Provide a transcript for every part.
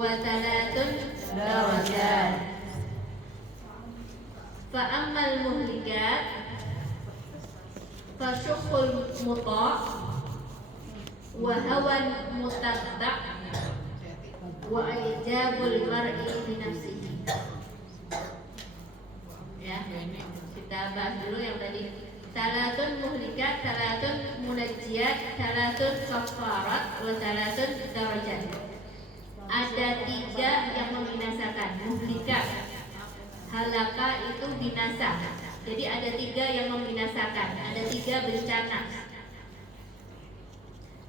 wa thalathun darajat. Fa ammal muhlikat fa syukhul muta' wa hawan mutabba' wa ijabul mar'i bi nafsihi. Ya, kita bahas dulu yang tadi. Salatun muhlikat, salatun munajjiyat, salatun kafarat, wa salatun darajat. Ada 3 yang membinasakan. Muhlikat, halaka itu binasa. Jadi ada 3 yang membinasakan, ada 3 bencana.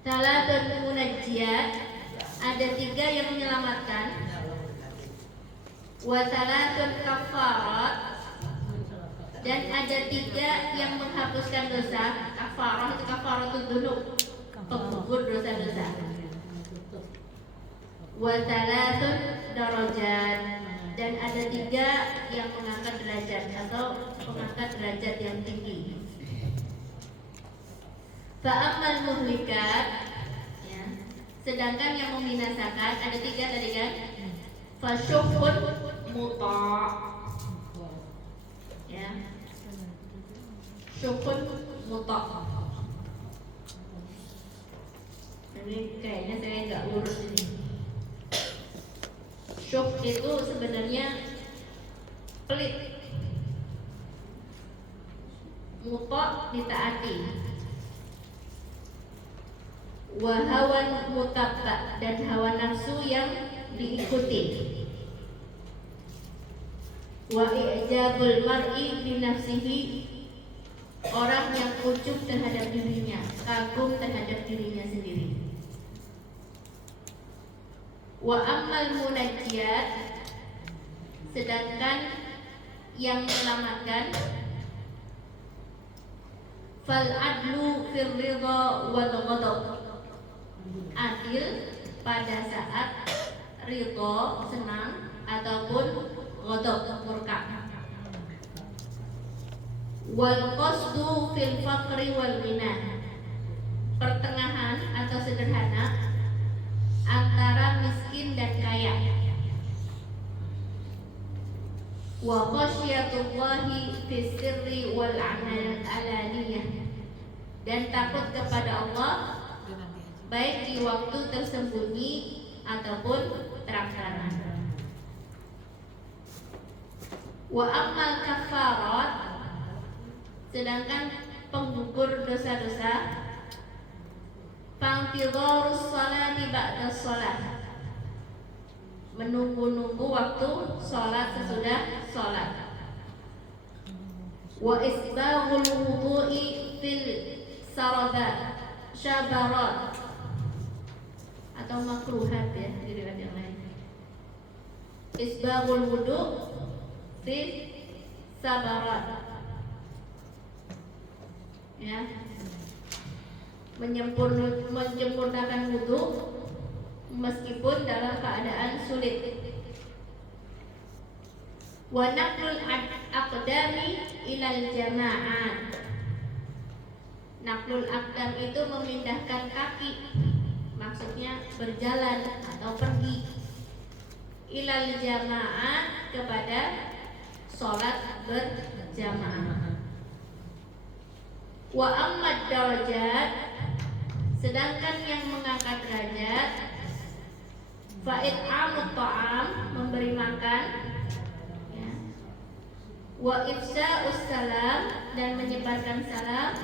Salatun munajjiyat, ada 3 yang menyelamatkan. Wa salatun kafarat, dan ada 3 yang menghapuskan dosa. Kafarah itu kafaratul dzunub, penggugur dosa-dosa. Wa salatun darajat, dan ada 3 yang mengangkat derajat atau mengangkat derajat yang tinggi. Fa ammal muhlikat, ya, sedangkan yang membinasakan ada 3 tadi kan. Fa syukhun muta', ya, syukhun muta'. Ini kayaknya saya nggak lurus ini. Syukh itu sebenarnya pelit, muta' ditaati, wa hawan mutabba', dan hawa nafsu yang diikuti, wa i'jabul mar'i bi nafsihi, orang yang ujub terhadap dirinya, kagum terhadap dirinya sendiri. Wa ammal munajjiyat, sedangkan yang menyelamatkan, fal adlu fir ridha wal ghadab, adil pada saat ridha senang ataupun ghadab murka. Wal qasdu fil faqri wal ghina, pertengahan atau sederhana antara miskin dan kaya. Wa khasyatullahi fis sirri wal alaniyah, dan takut kepada Allah baik di waktu tersembunyi ataupun terang-terangan. Wa ammal kafarat, sedangkan penggugur dosa-dosa, fantidharus salati ba'da shalah, menunggu-nunggu waktu sholat sesudah sholat. Wa isbaghul wudu'i fil sarabat syabarat, atau makruhat ya di riwayat yang lain. Isbaghul wudu' fil sabarat, ya, menyempurnakan wudu meskipun dalam keadaan sulit. Wa naqlul aqdami ilal jama'at, naqlul aqdam itu memindahkan kaki, maksudnya berjalan atau pergi, ilal jama'at, kepada sholat berjamaah. Wa ammad darajat, sedangkan yang mengangkat derajat, fa'it'amut ta'am, memberi makan, ya, wa ifsya'us salam, dan menyebarkan salam,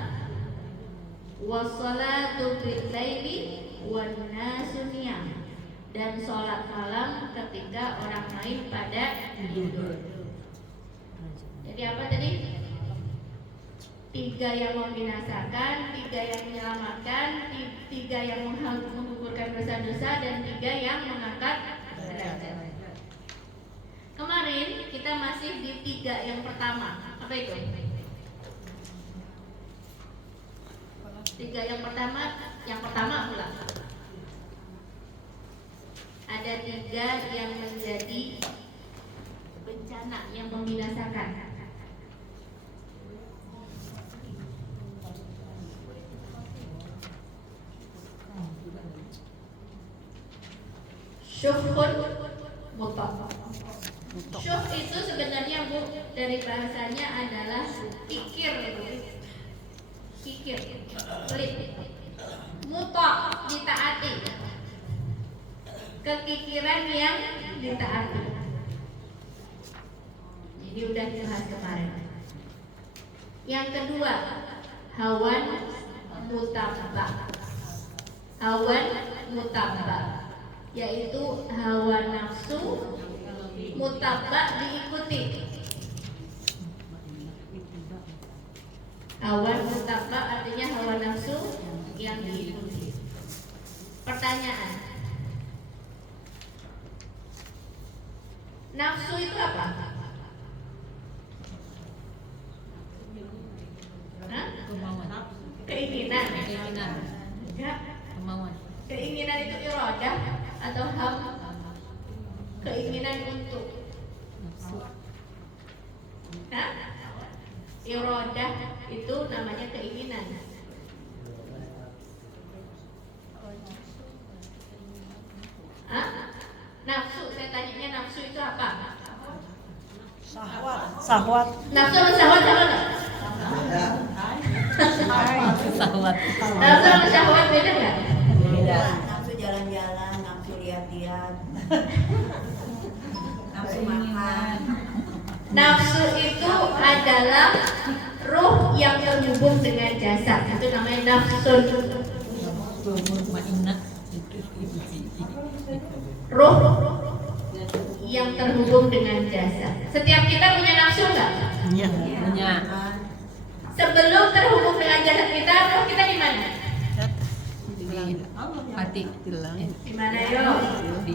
wa salatu bil laili wan nasu niyam, dan sholat malam ketika orang lain pada tidur. Jadi apa tadi? 3 yang membinasakan, 3 yang menyelamatkan, 3 yang menggugurkan dosa-dosa, dan 3 yang mengangkat derajat. Kemarin kita masih di 3 yang pertama. Apa itu? 3 yang pertama pula. Ada 3 yang menjadi bencana, yang membinasakan. syuhun mutok. Syuh itu sebenarnya Bu dari bahasanya adalah kikir, kikir, pelit. Mutok ditaati, kekikiran yang ditaati. Jadi udah dibahas kemarin. Yang kedua, hawan mutabba. Hawan mutabba yaitu hawa nafsu, mutabba diikuti. Hawan mutabba artinya hawa nafsu yang diikuti. Pertanyaan, nafsu itu apa? Kemauan. Keinginan. Keinginan. Ya. Kemauan. Keinginan itu iradah atau ham? Keinginan untuk. Nafsu. Hah? Iradah itu namanya keinginan. Hah? Nafsu, saya tanyanya nafsu itu apa? Syahwat. Syahwat. Nafsu sama syahwat sama nggak? Pesawat. Nafsu sama syahwat beda nggak? Beda. Nafsu jalan-jalan, nafsu lihat-lihat. Nafsu makan. Nafsu itu adalah ruh yang terhubung dengan jasad. Itu namanya nafsun. Ma'inah. Ruh yang terhubung dengan jasad. Setiap kita punya nafsu nggak? Punya. Sebelum terhubung dengan jasad kita, ruh kita di mana? Mati. Di mana yo? Di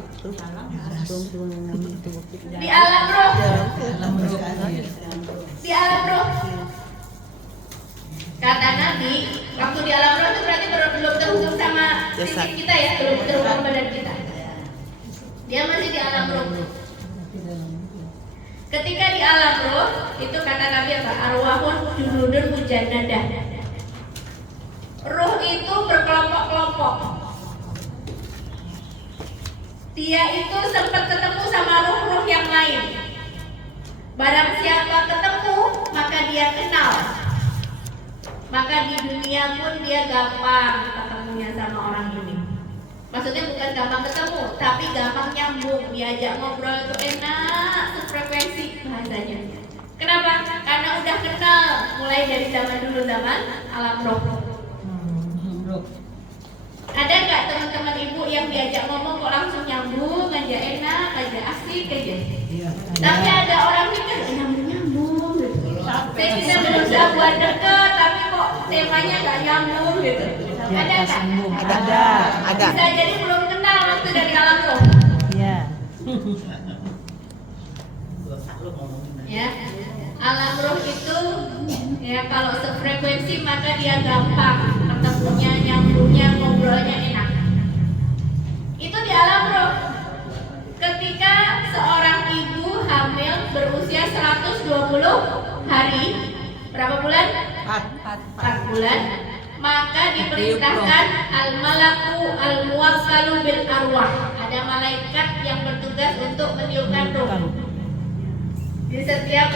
Di alam roh. dalam ruh. Di alam roh. Kata Nabi, waktu di alam roh itu berarti belum terhubung sama fisik kita ya, belum terhubung sama badan kita. Dia masih di alam roh. Ketika di alam roh, itu kata Nabi apa? Arwahun junudun mujannadah. Ruh itu berkelompok-kelompok. Dia itu sempat ketemu sama ruh-ruh yang lain. Barang siapa ketemu, maka dia kenal. Maka di dunia pun dia gampang ketemunya sama orang ini. Maksudnya bukan gampang ketemu, tapi gampang nyambung. Diajak ngobrol itu enak, sefrekuensi bahasanya. Kenapa? Karena udah kenal mulai dari zaman dulu, zaman alam roh. Ada nggak teman-teman ibu yang diajak ngomong kok langsung nyambung aja, enak aja, asik aja? Tapi ada orang mikir nyambung gitu. Saya tidak berusaha buat deket, tapi kok temanya nggak nyambung gitu. Ada nggak? Ada. Bisa jadi belum kenal waktu dari alam roh. Iya. Ya, alam roh itu ya kalau sefrekuensi maka dia gampang ketemunya, nyambungnya, ngobrolnya enak. Itu di alam roh. Ketika seorang ibu hamil berusia 120 hari, berapa bulan? 4 bulan. Maka diperintahkan al-malaku al-muwakkalu bil arwah. Ada malaikat yang bertugas untuk meniupkan ruh. Di setiap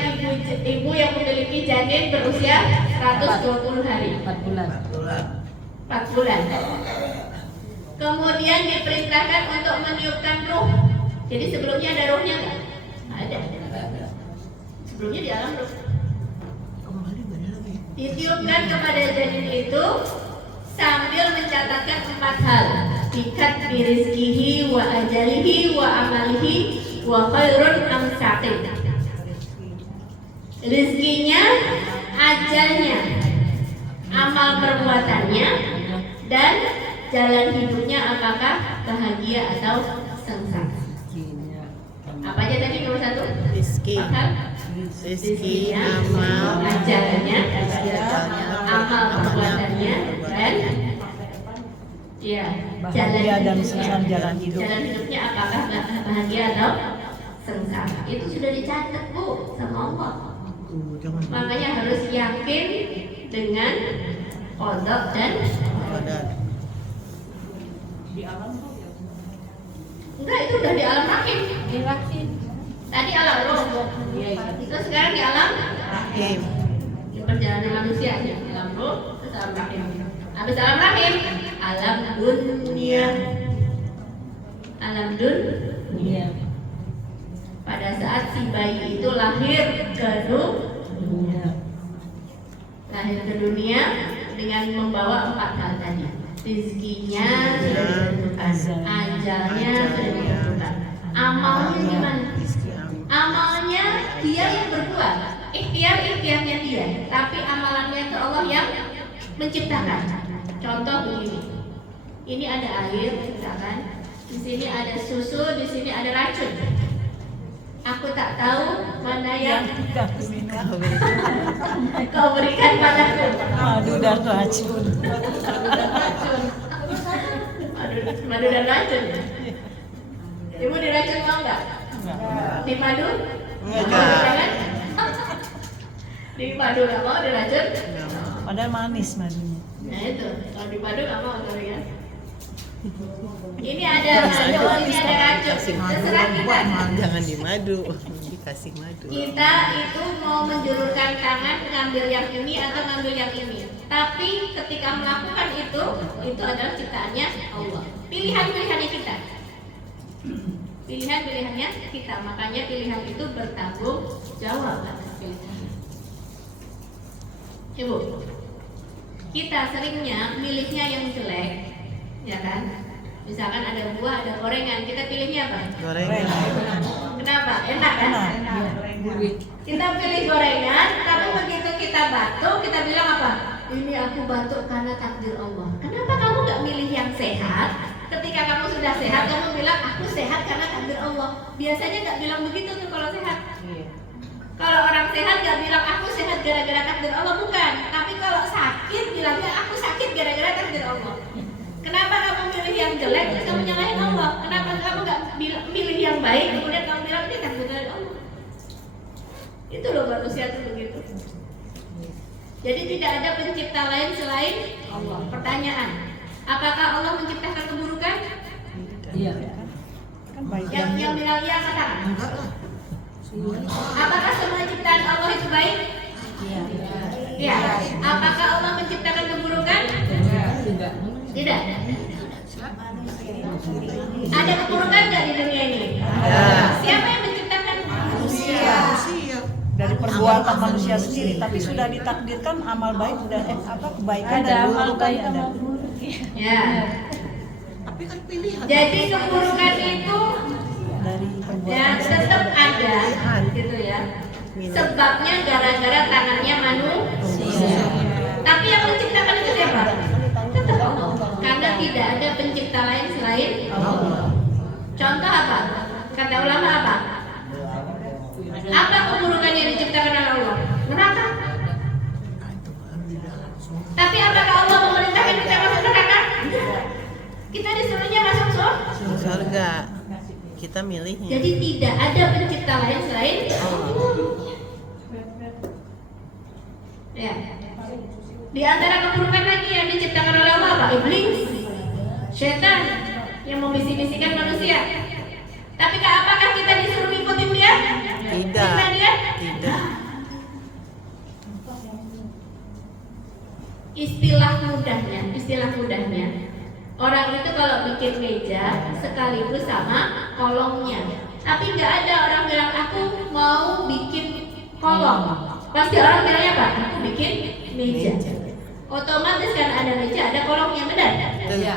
ibu yang memiliki janin berusia 120 hari. 4 bulan. 4 bulan. Kemudian diperintahkan untuk meniupkan ruh. Jadi sebelumnya ada ruhnya nggak? Ada. Sebelumnya di alam ruh. Ditiupkan kepada janin itu sambil mencatatkan 4 hal. Bikat birizkihi wa ajalihi wa amalihi wa khairun amsaqin. Rizkinya, ajalnya, amal perbuatannya, dan jalan hidupnya apakah bahagia atau sengsara. Apa aja tadi nomor 1? Rizki. Rizki, amal, ajalnya, amal perbuatannya, dan ya bahagia dan sengsara jalan hidup. Jalan hidupnya apakah bahagia atau sengsara. Itu sudah dicatat Bu sama Allah. Makanya harus yakin dengan qada dan enggak, itu udah di alam rahim. Tadi alam roh, terus sekarang di alam Rahim. di perjalanan manusia ya, alam roh, terus alam rahim. Habis alam rahim, alam dunia. Alam dunia. Pada saat si bayi itu lahir ke dunia dengan membawa 4 hal tadi. Rizkinya sudah ditentukan, ajalnya sudah ditentukan. Amalnya gimana? Amalnya dia yang berbuat, ikhtiarnya dia, tapi amalannya itu Allah yang menciptakan. Contoh begini, ini ada air, misalkan, di sini ada susu, di sini ada racun. Aku tak tahu mana yang kau berikan padaku. Madu dan racun. Madu dan racun. Ibu diracun mau nggak? Di madu? Enggak. Di madu nggak mau diracun? Padahal manis madunya. Nah itu, kalau di madu nggak mau kalian. Ini ada madu, ini ada racun. Terserah kita. Jangan di madu, dikasih madu. Kita itu mau menjulurkan tangan ngambil yang ini atau ngambil yang ini. Tapi ketika melakukan itu adalah ciptaannya Allah. Pilihan-pilihannya kita. Pilihan-pilihannya kita. Makanya pilihan itu bertanggung jawab atas pilihan. Ibu, kita seringnya milihnya yang jelek, ya kan? Misalkan ada buah, ada gorengan, kita pilihnya apa? Gorengan. Kenapa? Enak kan? Kita pilih gorengan, tapi begitu kita batuk, kita bilang apa? Ini aku batuk karena takdir Allah. Kenapa kamu gak milih yang sehat? Ketika kamu sudah sehat, kamu bilang aku sehat karena takdir Allah. Biasanya gak bilang begitu tuh kalau sehat. Kalau orang sehat gak bilang aku sehat gara-gara takdir Allah, bukan. Tapi kalau sakit bilangnya aku sakit gara-gara takdir Allah. Kenapa kamu milih yang jelek terus kamu nyalahin Allah? Kenapa kamu gak milih yang baik kemudian kamu bilang ini takdir dari Allah? Itu loh manusia tuh begitu. Jadi tidak ada pencipta lain selain Allah. Pertanyaan, apakah Allah menciptakan keburukan? Iya. Yang bilang iya katakan. Apakah semua ciptaan Allah itu baik? Iya. Apakah Allah menciptakan keburukan? Tidak. Ada keburukan nggak di dunia ini? Siapa yang menciptakan? Manusia. Dari perbuatan manusia sendiri, tapi sudah ditakdirkan amal baik dan kebaikan Ada dan amal keburukan baik ada. sama buruk. Ya. Jadi keburukan itu Dari ya perbuatan tetap ada, gitu ya. Sebabnya gara-gara tangannya manusia. Tapi yang menciptakan itu siapa? Tetap Allah. Karena tidak ada pencipta lain selain Allah. Contoh apa? Kata ulama apa? Apa keburukan yang diciptakan oleh Allah? Neraka. Tapi apakah Allah memerintahkan kita masuk neraka? Kita disuruhnya masuk surga. Kita milihnya. Jadi tidak ada pencipta lain selain Allah. Ya. Di antara keburukan lagi yang diciptakan oleh Allah apa? Iblis, setan yang membisik-bisikkan manusia. Tapi apakah kita disuruh ngikutin dia? Tidak. Kita dia? Tidak. Istilah mudahnya. Orang itu kalau bikin meja sekaligus sama kolongnya. Tapi nggak ada orang bilang aku mau bikin kolong. Pasti orang bilangnya apa? Aku bikin meja. Otomatis kan ada meja, ada kolongnya, benar? Iya.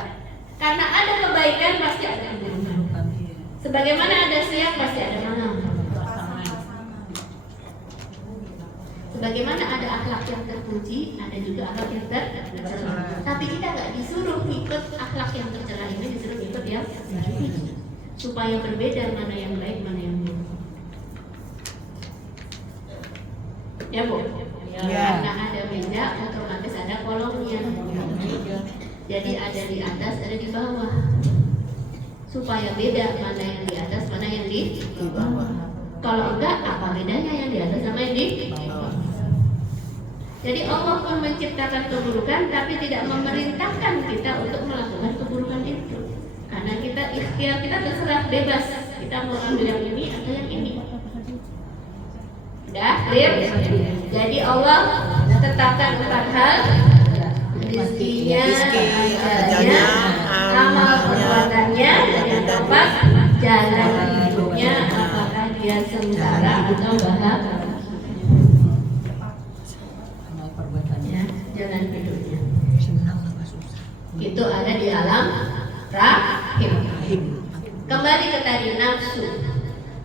Karena ada kebaikan pasti ada keburukan. Sebagaimana ada siang pasti ada malam. Sebagaimana ada akhlak yang terpuji, ada juga akhlak yang tercela. Tapi kita nggak disuruh ikut akhlak yang tercela ini, disuruh ikut yang supaya berbeda mana yang baik, mana yang buruk. Ya Bu? Ya. Karena ada meja, otomatis ada kolomnya. Jadi ada di atas, ada di bawah. Supaya beda mana yang di atas, mana yang di bawah. Kalau enggak, apa bedanya yang di atas sama yang di bawah? Jadi Allah pun menciptakan keburukan, tapi tidak memerintahkan kita untuk melakukan keburukan itu. Karena kita ikhtiar kita terserah, bebas. Kita mau ambil yang ini atau yang ini. Udah, clear? Jadi Allah tetapkan 4 hal: rezekinya, ajalnya, amal perbuatannya, dan yang keempat jalan hidupnya, apakah dia sengsara atau bahagia. Ya, jalan hidupnya itu ada di alam rahim. Kembali ke tadi, nafsu.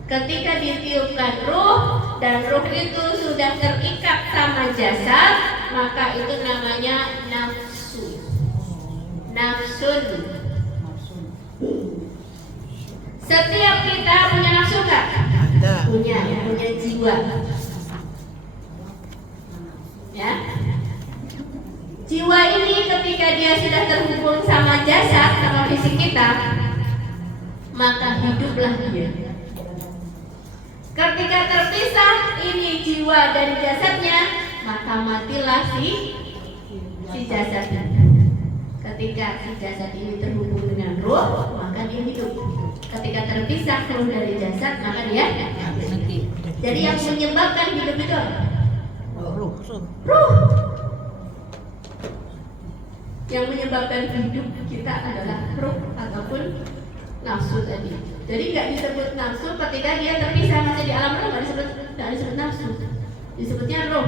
Ketika ditiupkan ruh dan ruh itu sudah terikat sama jasad, maka itu namanya nafsu. Nafsun. Setiap kita punya nafsu nggak? Punya jiwa. Ya. Jiwa ini ketika dia sudah terhubung sama jasad, sama fisik kita, maka hiduplah dia. Ketika terpisah ini jiwa dari jasadnya, maka matilah si jasadnya. Ketika si jasad ini terhubung dengan ruh, maka dia hidup. Ketika terpisah ruh dari jasad, maka dia mati. Jadi yang menyebabkan hidup itu ruh. Yang menyebabkan hidup kita adalah ruh ataupun nafsu tadi. Jadi nggak disebut nafsu ketika dia terpisah masih di alam ruh, nggak disebut nafsu, disebutnya roh.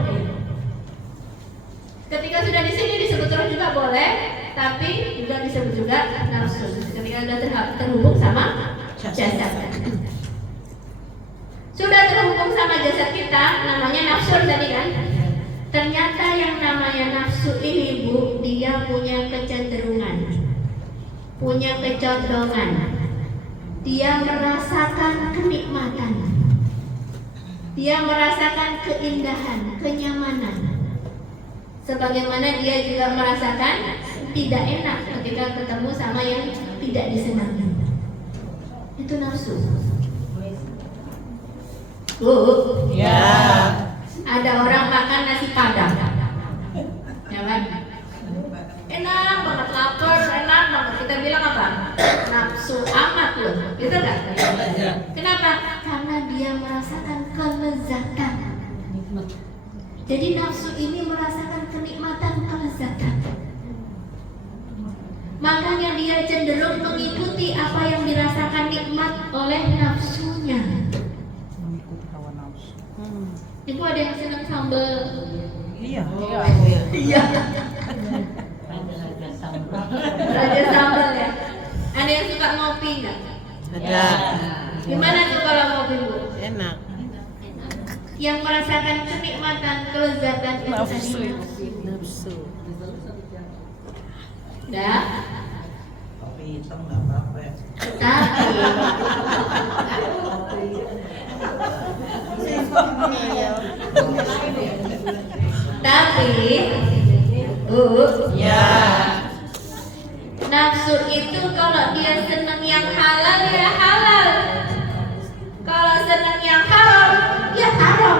Ketika sudah di sini disebut roh juga boleh, tapi juga disebut juga nafsu. Ketika sudah terhubung sama jasad, sudah terhubung sama jasad kita, namanya nafsu tadi kan. Ternyata yang namanya nafsu ini, Bu, dia punya kecenderungan, punya kecondongan. Dia merasakan kenikmatan, dia merasakan keindahan, kenyamanan. Sebagaimana dia juga merasakan tidak enak ketika ketemu sama yang tidak disenangi. Itu nafsu. Bu, Ya. Ada orang makan nasi padang, ya kan? Enak banget, lapar, enak banget. Kita bilang apa? Nafsu amat loh, gitu kan? Kenapa? Karena dia merasakan kelezatan. Jadi nafsu ini merasakan kenikmatan, kelezatan. Makanya dia cenderung mengikuti apa yang dirasakan nikmat oleh nafsunya. Ibu ada yang senang sambal? Iya. Raja sambal ya. Ada yang suka ngopi nggak? Ada. Gimana tuh kalau ngopi, Bu? Enak. Yang merasakan kenikmatan, kelezatan itu Nafsu. tadi Nafsu. Dah. Kopi hitam nggak apa-apa ya. Tapi Bu, Ya. nafsu itu kalau dia senang yang halal ya halal. Kalau senang yang haram ya haram.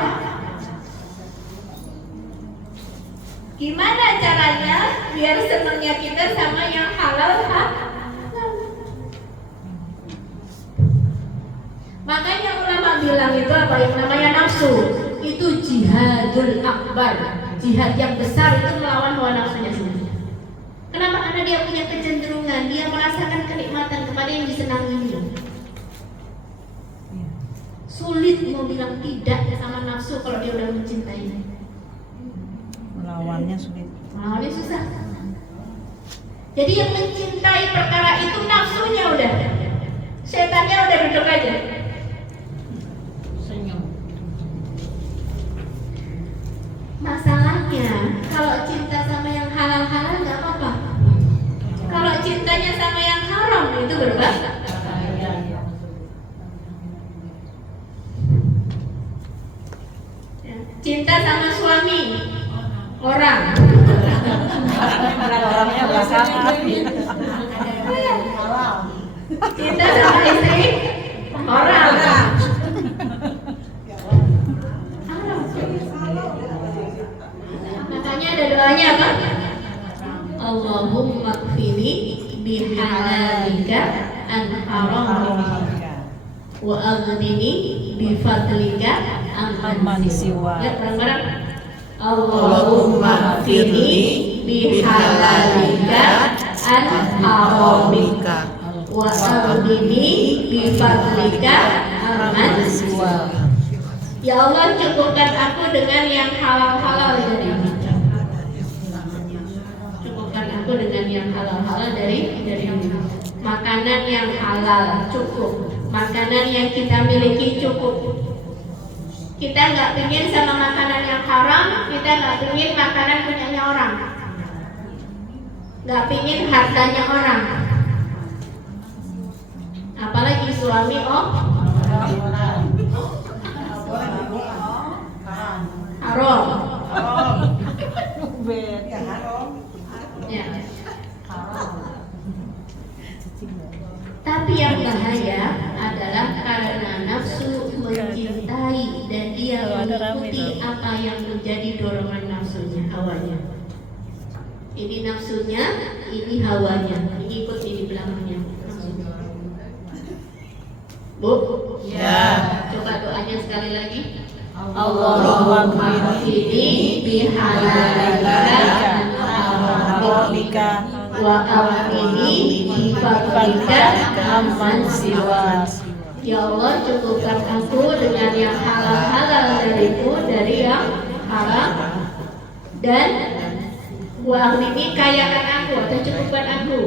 Gimana caranya biar senangnya kita sama yang halal? Makanya ulama bilang itu apa yang namanya nafsu itu jihadul akbar, jihad yang besar itu melawan hawa nafsunya sendiri. Kenapa? Karena dia punya kecenderungan, dia merasakan kenikmatan kepada yang disenangi. Sulit mau bilang tidak sama nafsu kalau dia udah mencintai. Melawannya sulit. Melawannya susah. Jadi yang mencintai perkara itu nafsunya udah, setannya udah duduk aja. Masalahnya kalau cinta sama yang halal-halal nggak apa-apa. Kalau cintanya sama yang haram itu berbahaya. Cinta sama suami orang. Orangnya belakangan. Cinta sama istri orang. Makanya ada doanya apa? Allahumma kfini bihalalika an haramika wa aghnini bi fadlika amman siwa. Ya, bareng-bareng. Allahumma fini bi halalika an haramika wa aghnini bi fadlika amman siwa. Ya Allah, cukupkan aku dengan yang halal-halal darimu. Cukupkan aku dengan yang halal-halal darimu. Makanan yang halal cukup. Makanan yang kita miliki cukup. Kita nggak pingin sama makanan yang haram. Kita nggak pingin makanan punyanya orang. Nggak pingin hartanya orang. Apalagi suami haram. Ya. Tapi yang bahaya adalah karena nafsu mencintai dan dia mengikuti apa yang menjadi dorongan nafsunya, hawanya. Ini nafsunya, ini hawanya, ikut di belakangnya. Bu? Ya. Coba doanya sekali lagi. Allahumma ini bihalalika haramika wa awini bifadlika amman siwa. Ya Allah, cukupkan aku dengan yang halal-halal darimu, dari yang haram, dan wa awini kayakan aku atau cukupkan aku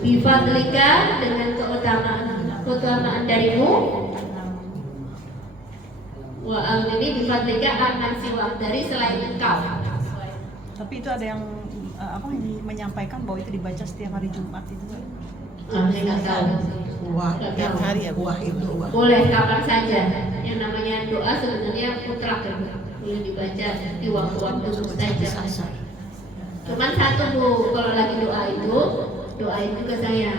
bifadlika dengan keutamaan darimu, wa awini bifadlika amman siwa, dari selain engkau. Tapi itu ada yang menyampaikan bahwa itu dibaca setiap hari Jumat itu. Saya nggak tahu. Wah, tiap hari ya buah itu. Wah. Boleh kapan saja. Yang namanya doa sebenarnya mutlak ya, boleh dibaca di waktu-waktu mustajab. Cuman satu Bu, kalau lagi doa itu doain juga saya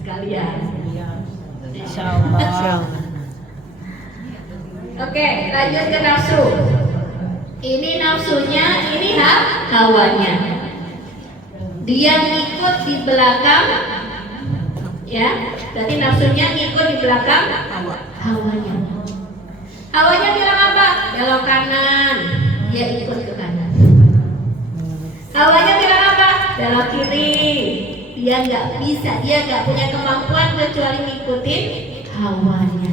sekalian. Insyaallah. Oke, lanjut ke nafsu. Ini nafsunya, ini hawanya. Dia ngikut di belakang, ya. Berarti nafsunya ngikut di belakang hawanya. Hawanya bilang apa? Belok kanan, dia ikut ke kanan. Hawanya bilang apa? Belok kiri, dia nggak bisa, dia nggak punya kemampuan kecuali ngikutin hawanya.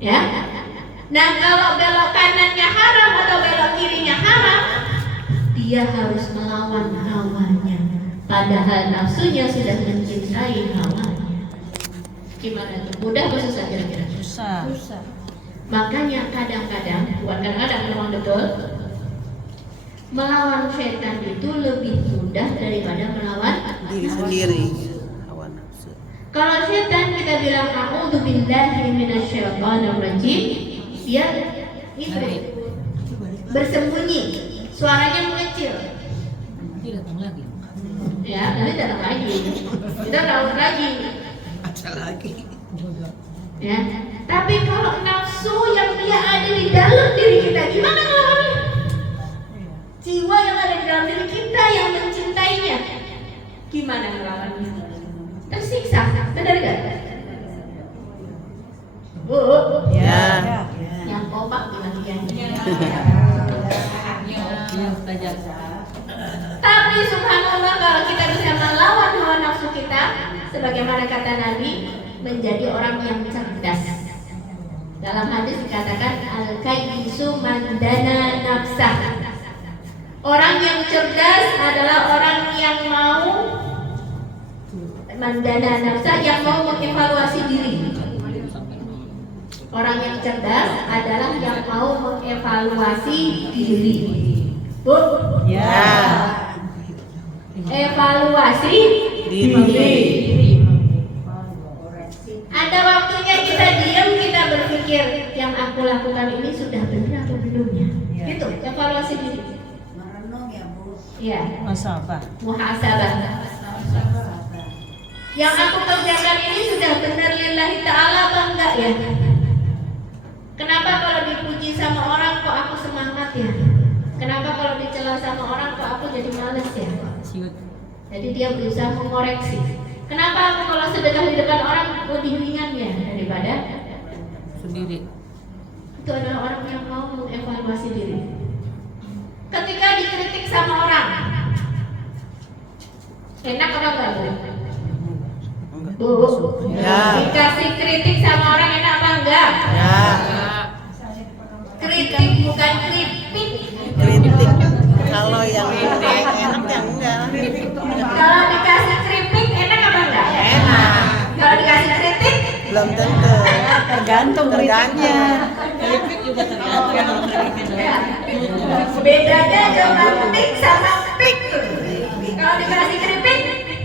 Ya. Nah, kalau belok kanannya haram atau belok kirinya haram, dia harus melawan hawanya. Padahal nafsunya sudah mencintai hawanya. Gimana tuh? Mudah atau susah kira-kira? Susah. Makanya kadang-kadang, bukan kadang-kadang, memang betul, melawan setan itu lebih mudah daripada melawan Diri sendiri. Hawa nafsu. Kalau setan kita bilang a'udzubillahi minasyaitonir rajim, dia itu bersembunyi, suaranya mengecil. Nanti datang lagi. Ya, nanti datang lagi. Kita tahu lagi. Ada lagi. Ya. Tapi kalau nafsu yang dia ada di dalam diri kita, gimana ngelawannya? Jiwa yang ada di dalam diri kita yang mencintainya, gimana ngelawannya? Tersiksa, benar gak? Bu, Ya. yang kompak bilang iya. Tapi subhanallah, kalau kita bisa melawan hawa nafsu kita, sebagaimana kata Nabi, menjadi orang yang cerdas. Dalam hadis dikatakan al-kayyisu man dana nafsah. Orang yang cerdas adalah orang yang mau mandana nafsah, yang mau mengevaluasi diri. Orang yang cerdas adalah yang mau mengevaluasi diri. Bu? Ya. Evaluasi Diri. Ada waktunya kita diam, kita berpikir yang aku lakukan ini sudah benar atau belum ya? Ya. Gitu, evaluasi diri. Merenung ya Bu. Ya, Muhasabah. muhasabah. Yang aku kerjakan ini sudah benar lillahi ta'ala apa enggak ya? Kenapa kalau dipuji sama orang kok aku semangat ya? Kenapa kalau dicela sama orang kok aku jadi males ya? Siut. Jadi dia berusaha mengoreksi. Kenapa aku kalau sedekah di depan orang lebih ringan ya daripada Sendiri. itu adalah orang yang mau mengevaluasi diri. Ketika dikritik sama orang, enak apa enggak Bu? Bu, Ya. dikasih kritik sama orang enak apa enggak? Ya. Kritik bukan kritik. Kritik. Kalau yang enak yang enggak. Kalau dikasih kritik enak apa enggak? Enak. Kalau dikasih kritik Belum tentu. Tergantung kritiknya. Kritik juga tergantung. bedanya coba pik sama pik. Kalau dikasih kritik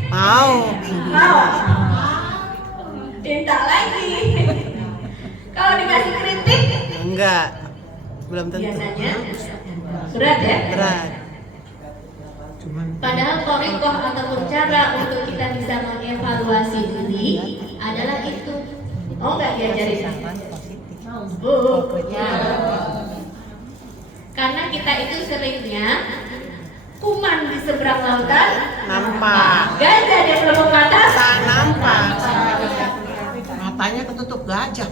Mau. mau minta lagi. Kalau dikasih kritik Enggak. Belum tentu. biasanya berat ya. Berat. Padahal thariqah ataupun cara untuk kita bisa mengevaluasi diri adalah itu. Mau nggak diajarin? Ya. Karena kita itu seringnya kuman di seberang lautan Nampak. gajah di pelupuk mata Tak nampak. Matanya ketutup gajah.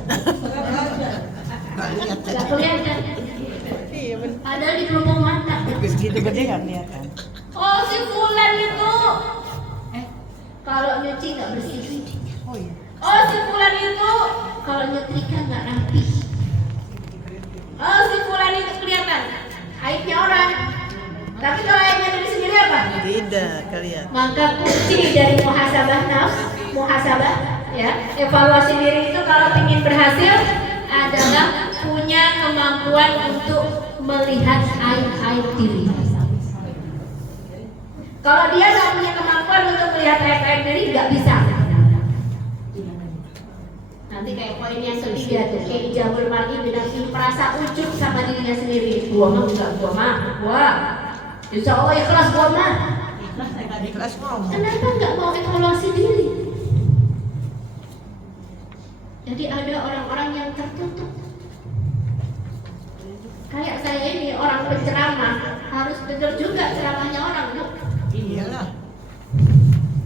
Gak lihat nggak kelihatan. Padahal di pelupuk mata. Begitu gede nggak kelihatan. Oh si Fulan itu kalau nyuci nggak bersih. Oh iya. Oh si Fulan itu kalau nyetrika nggak rapi. Oh si Fulan itu kelihatan aibnya orang. Tapi kalau aibnya diri sendiri apa? Tidak kelihatan. Maka kunci dari muhasabah nafs, muhasabah ya, evaluasi diri itu kalau ingin berhasil adalah punya kemampuan untuk melihat aib-aib diri. Kalau dia nggak punya kemampuan untuk melihat aib-aib diri, nggak bisa. Nanti kayak poin yang ketiga tuh, kayak ijabul mar'i binafsi, merasa ujub sama dirinya sendiri. Gua mah enggak, gua insya Allah ikhlas gua mah. Ikhlas ngomong. Kenapa nggak mau evaluasi diri? Jadi ada orang-orang yang tertutup. Kayak saya ini orang penceramah harus dengar juga ceramahnya orang, Bu. Iyalah.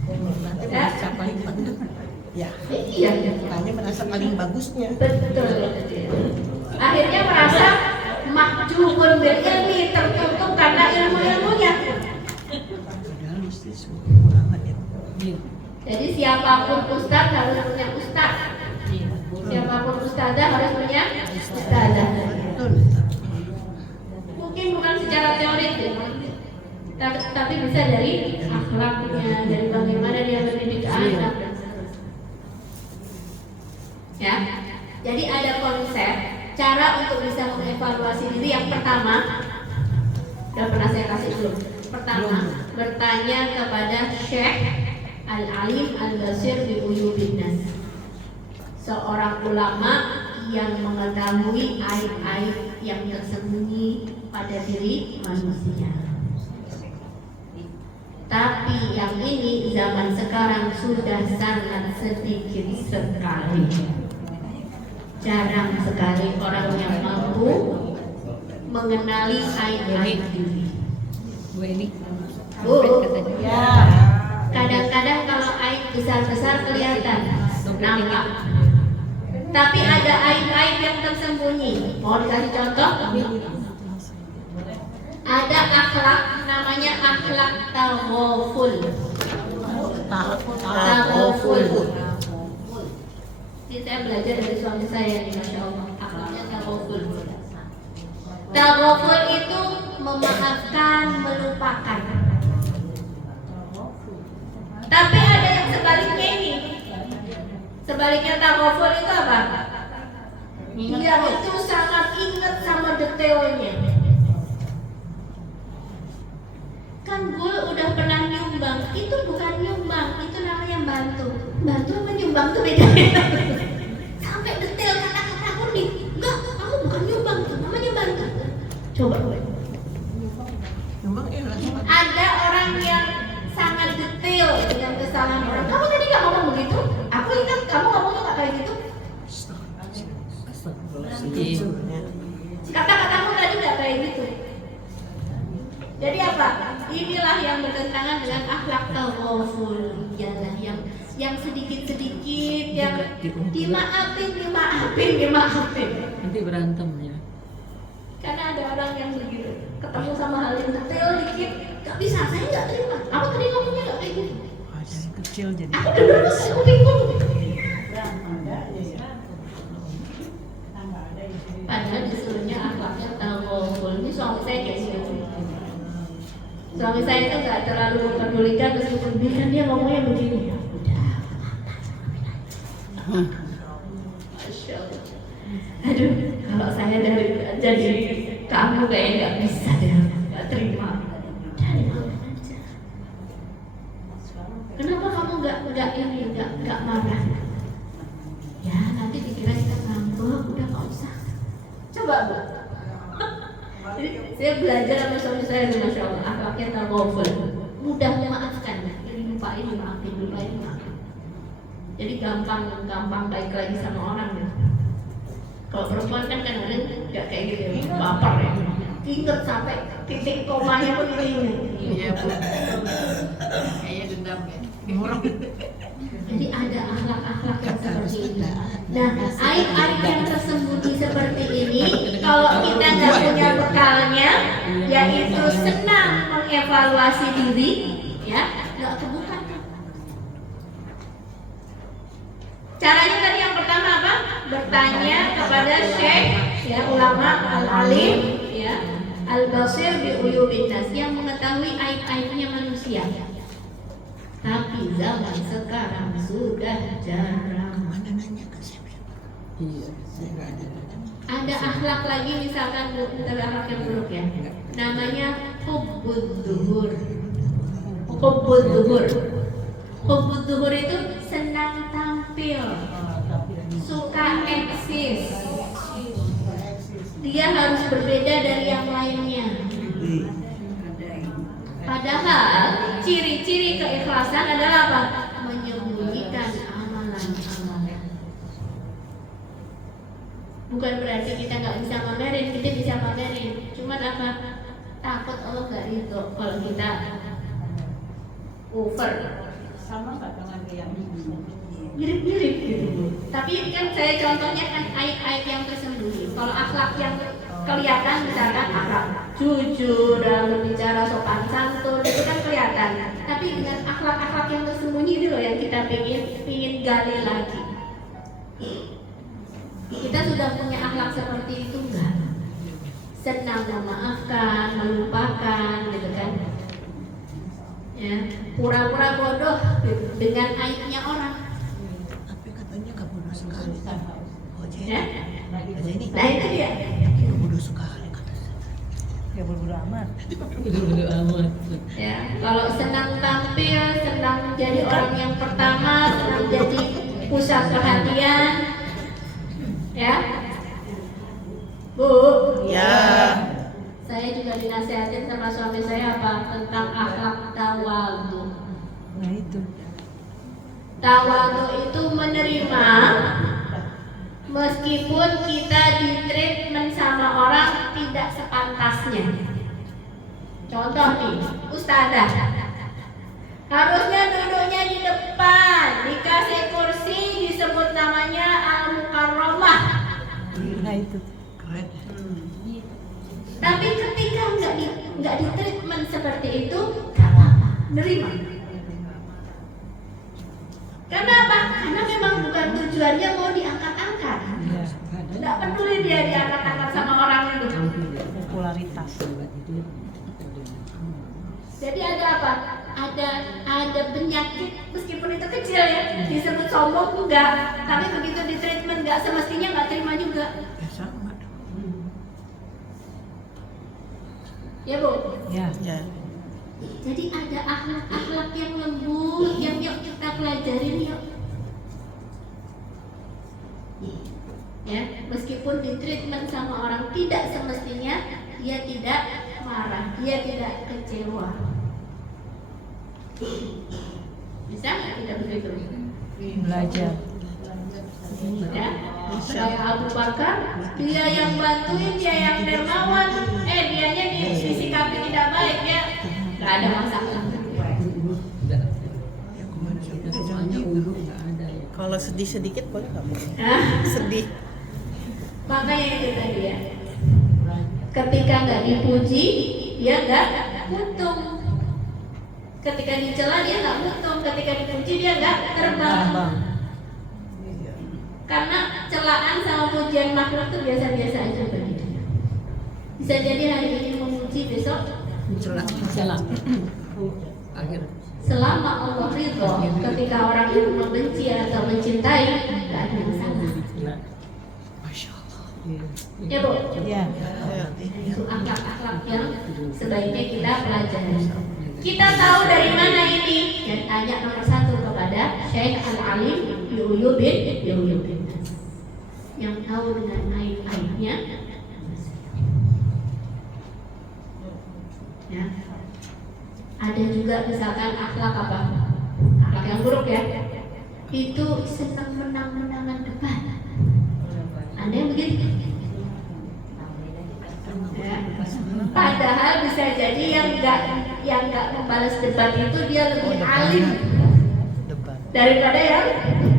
Nanti Ya? merasa paling benar. Ya. Iya. Hanya merasa paling bagusnya. Betul. Akhirnya merasa mahjubun bil ilmi, tertutup karena ilmu-ilmunya. Padahal mesti semua amat ya. Jadi siapapun ustaz harus punya ustaz. Siapapun ustazah harus punya ustazah. Betul. Mungkin bukan secara teorik ya, tapi bisa dari akhlaknya, dari bagaimana dia mendidik anak. Ya, jadi ada konsep cara untuk bisa mengevaluasi diri. Yang pertama, udah pernah saya kasih belum? Pertama, bertanya kepada Syekh Al-Alim Al-Basir bi Uyubin Nas, seorang ulama yang mengetahui aib-aib yang tersembunyi pada diri manusia. Tapi yang ini zaman sekarang sudah sangat sedikit sekali. Jarang sekali orang yang mampu mengenali aib-aib diri. Bu ini. Bu, ya. Kadang-kadang kalau aib besar-besar kelihatan, nampak. Tapi ada aib-aib yang tersembunyi. Mau dikasih contoh? Ada akhlak namanya akhlak taghaful. Taghaful. Ini saya belajar dari suami saya nih, Masya Allah. Akhlaknya taghaful. Taghaful itu memaafkan, melupakan. Tapi ada yang sebaliknya ini. Sebaliknya taghaful itu apa? Dia itu sangat ingat sama detailnya. Kan gue udah pernah nyumbang, itu bukan nyumbang, itu namanya bantu. Bantu sama nyumbang tuh beda. Sampai detail kata-kata pun nih, enggak, kamu bukan nyumbang, itu namanya bantu. Coba gue. Memang ikhlas. Ada orang yang sangat detail dengan kesalahan orang. Kamu tadi nggak ngomong begitu? Aku ingat kamu ngomongnya nggak kayak gitu. Kata-katamu tadi nggak kayak gitu. Jadi apa apa? Inilah yang bertentangan dengan akhlak taghaful. Ialah yang sedikit-sedikit, yang dimaafin. Nanti berantem ya. Karena ada orang yang begitu, ketemu sama hal yang detail dikit, gak bisa, saya gak terima. Aku tadi ngomongnya gak kayak gini. Dari kecil jadi. Aku dengar aku bingung. Padahal disuruhnya akhlaknya taghaful. Ini suami saya kayak gitu. Suami saya itu gak terlalu mempedulikan meskipun dia ngomongnya begini. Ya udah. Masya Allah. Aduh, kalau saya jadi kamu kayaknya nggak bisa deh, nggak terima. Dari mana aja. Kenapa kamu nggak marah? Ya nanti dikira kita ngambek, udah nggak usah. Coba Bu. Jadi, saya belajar sama suami saya, masya Allah, akhlaknya taghaful, mudah memaafkan. Jadi lupain maafin. Jadi gampang baik lagi sama orang ya. Kalau perempuan kan kadang-kadang nggak kayak gitu ya, baper ya. Ingat sampai titik komanya pun ingat. Iya Bu. Kayaknya dendam ya. Jadi ada akhlak-akhlak yang seperti ini. Nah, aib-aib yang tersembunyi seperti ini, kalau kita nggak punya bekalnya, yaitu senang mengevaluasi diri, ya, nggak kebuka. Caranya tadi yang pertama apa? Bertanya kepada syekh, ya, ulama al-alim, ya, al-basir bi uyubin nas, yang mengetahui aib-aibnya manusia. Tapi zaman sekarang sudah jarang. Mana nanya ke siapa? Iya. Saya nggak ada. Ada akhlak lagi, misalkan akhlak yang buruk ya. Namanya hubbud duhur. Hubbud duhur. Hubbud duhur itu senang tampil, suka eksis. Dia harus berbeda dari yang lainnya. Padahal ciri-ciri keikhlasan adalah apa? Menyembunyikan amalan-amalan. Bukan berarti kita nggak bisa pamerin, kita bisa pamerin. Cuman apa? Takut Allah nggak ridho kalau kita over. Sama nggak dengan yang Mirip-mirip gitu. Tapi ini kan saya contohnya kan aib-aib yang tersembunyi. Kalau akhlak yang kelihatan, misalkan akhlak jujur dalam berbicara, sopan santun, itu kan kelihatan. Tapi dengan akhlak-akhlak yang tersembunyi itu loh yang kita pingin gali lagi. Kita sudah punya akhlak seperti itu enggak? Senang memaafkan, melupakan, gitu kan? Ya, pura-pura bodoh gitu, dengan aibnya orang. Tapi katanya nggak bodoh sekali. Oh Ya? jadi ini Nah itu dia. nggak bodoh sekali kata saya. ya bodo amat. Bodo amat. Ya, kalau senang tampil, senang jadi orang yang pertama, senang jadi pusat perhatian, ya, Bu. Ya. Saya juga dinasihatin sama suami saya apa tentang akhlak tawadu. Nah itu. Tawadu itu menerima meskipun kita ditreatment sama orang tidak sepantasnya. Contoh nih, ustazah harusnya duduknya di depan, dikasih kursi, disebut namanya al-mukarramah. Nah itu. Keren. Tapi ketika nggak di treatment seperti itu, nggak apa-apa, nerima. Kenapa? Karena memang bukan tujuannya mau diangkat-angkat. Ya. Nggak peduli dia diangkat-angkat sama orang itu. Popularitas. Jadi ada apa? Ada penyakit, meskipun itu kecil ya, disebut sombong enggak, tapi begitu di treatment nggak semestinya nggak terima juga. Ya sama dong. Ya Bu. Ya. Ya. Jadi ada akhlak-akhlak yang lembut, yang yuk kita pelajarin yuk. Ya, meskipun di treatment sama orang tidak semestinya, dia tidak marah, dia tidak kecewa. Bisa nggak kita begitu? Belajar. Ya, kayak Abu Bakar, dia yang bantuin, dia yang dermawan, dianya disikapi tidak baik, ya ada masalah. Soalnya ulu nggak ada ya. Kalau sedih sedikit boleh nggak? Hah? Sedih. Makanya itu tadi ya. Ketika nggak dipuji, dia nggak untung. Ketika dicela dia nggak untung. Ketika dipuji dia nggak terbang. Karena celaan sama pujian makhluk itu biasa-biasa aja bagi dia. Bisa jadi hari ini memuji, besok Celah. Akhir. selama Allah ridho. Ketika orang itu membenci atau mencintai, nggak ada masalah. Masya Allah. Ya Bu, Ya. itu akhlak-akhlak yang sebaiknya kita pelajari. Kita tahu dari mana ini? Dan tanya nomor 1 kepada Syekh Al-Alim Bi'uyubin yang tahu dengan aib-aibnya. Ya. Ada juga misalkan akhlak apa? Akhlak yang buruk ya. Itu senang menang-menangan debat. Ada yang begitu? Ya. Padahal bisa jadi yang nggak membalas debat itu dia lebih alim Debat. daripada yang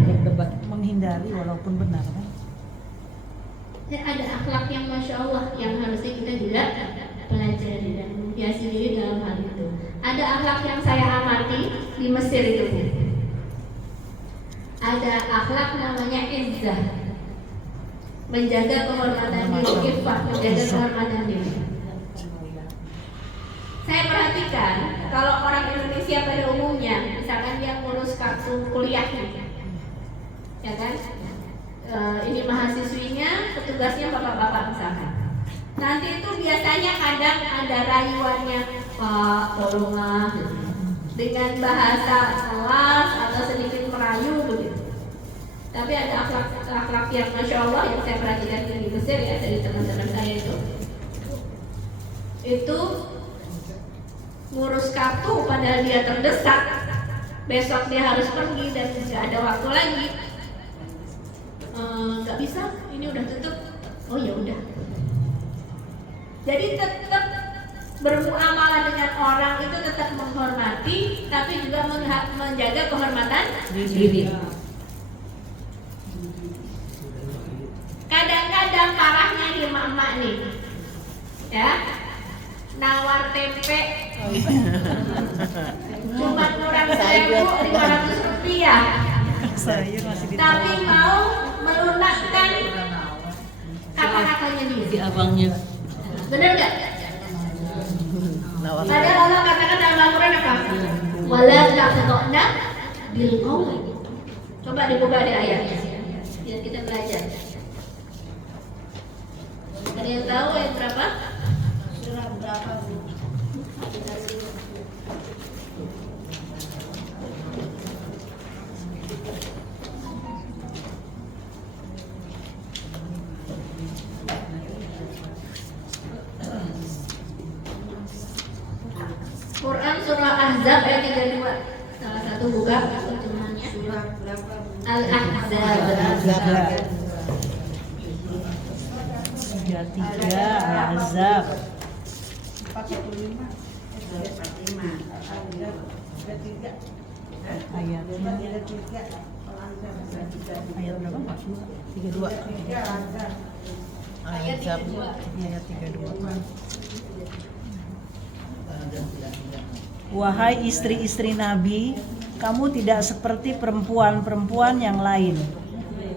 Berdebat. Menghindari walaupun benar kan. ya, ada akhlak yang masya Allah yang harusnya kita juga pelajari dan menghiasi diri dalam hal itu. Ada akhlak yang saya amati di Mesir itu. Ada akhlak namanya izzah, menjaga kehormatan diri, iffah, menjaga kehormatan diri. Saya perhatikan kalau orang Indonesia pada umumnya, misalkan dia ngurus kartu kuliahnya, ya kan? Ini mahasiswinya, petugasnya bapak-bapak misalkan. Nanti itu biasanya kadang ada rayuannya, Pak, tolonglah, dengan bahasa kelas atau sedikit merayu begitu. Tapi ada akhlak yang masya Allah yang saya perhatikan di Mesir ya dari teman-teman saya itu ngurus kartu padahal dia terdesak, besok dia harus pergi dan nggak ada waktu lagi. Nggak bisa, ini udah tutup. Oh ya udah. Jadi tetap bermuamalah dengan orang itu tetap menghormati, tapi juga menjaga kehormatan diri. Kadang-kadang parahnya di emak-emak nih, ya, nawar tempe cuma kurang 1.500 rupiah, Sayur masih tapi mau melunakkan kata-katanya Si dia. abangnya. Bener nggak? Nawar. Padahal Allah katakan dalam Al-Quran apa? Wala taqta'na bil qawl. Coba dibuka di ayatnya, biar kita belajar. Ada yang tahu ayat berapa? Surah berapa? Quran surah Ahzab ayat 32. Salah satu buka terjemahannya. Surah berapa? Al-Ahzab. 33 Al-Azab. Ayatnya ayat berapa? 32. Ayat Zab. Ayat 32. Wahai istri-istri Nabi, kamu tidak seperti perempuan-perempuan yang lain.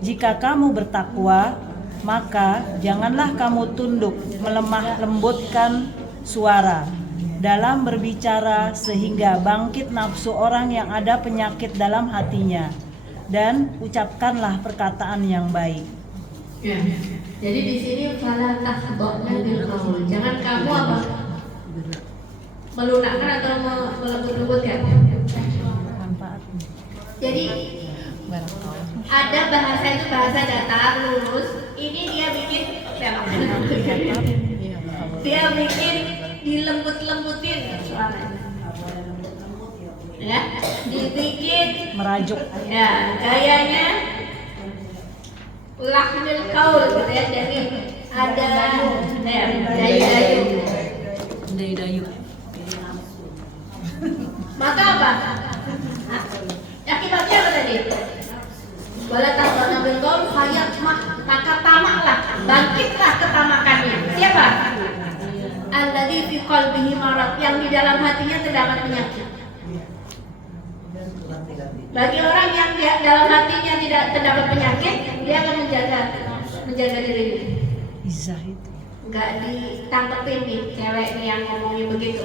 Jika kamu bertakwa, maka janganlah kamu tunduk melemah lembutkan suara dalam berbicara sehingga bangkit nafsu orang yang ada penyakit dalam hatinya, dan ucapkanlah perkataan yang baik. Ya. Jadi di sini fala takhdha'na bil qaul. Jangan kamu apa? Melunakkan atau melembut-lembutkan. Manfaatnya. Jadi ada bahasa itu bahasa datar lurus. Ini dia bikin dia bikin dilembut-lembutin suaranya. Ya, dibikin Merajuk. ya gayanya lahnil qaul gitu ya. Jadi ada dayu-dayu. Dayu-dayu. maka apa? Akibatnya apa tadi? Wala tahzan bil qaul fayatmah, maka tamaklah, bangkitlah ketamakannya. Siapa? Alladzi fi qalbihi marad, yang di dalam hatinya terdapat penyakit. Bagi orang yang dalam hatinya tidak terdapat penyakit, dia akan menjaga dirinya. Izah itu. Nggak ditangkepin nih cewek nih yang ngomongnya begitu.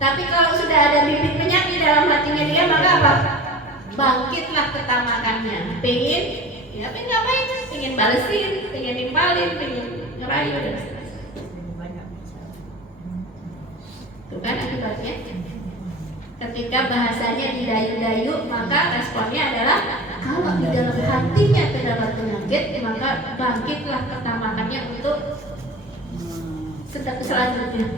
Tapi kalau sudah ada bibit penyakit dalam hatinya dia, maka apa? Bangkitlah ketamakannya. Pengen ngapain? Pengen balesin, pengen nimpalin, pengen ngerayu dan seterusnya. Tuh kan akibatnya. Ketika bahasanya didayu-dayu, maka responnya adalah kalau di dalam hatinya terdapat penyakit, maka bangkitlah ketamakannya untuk selanjutnya.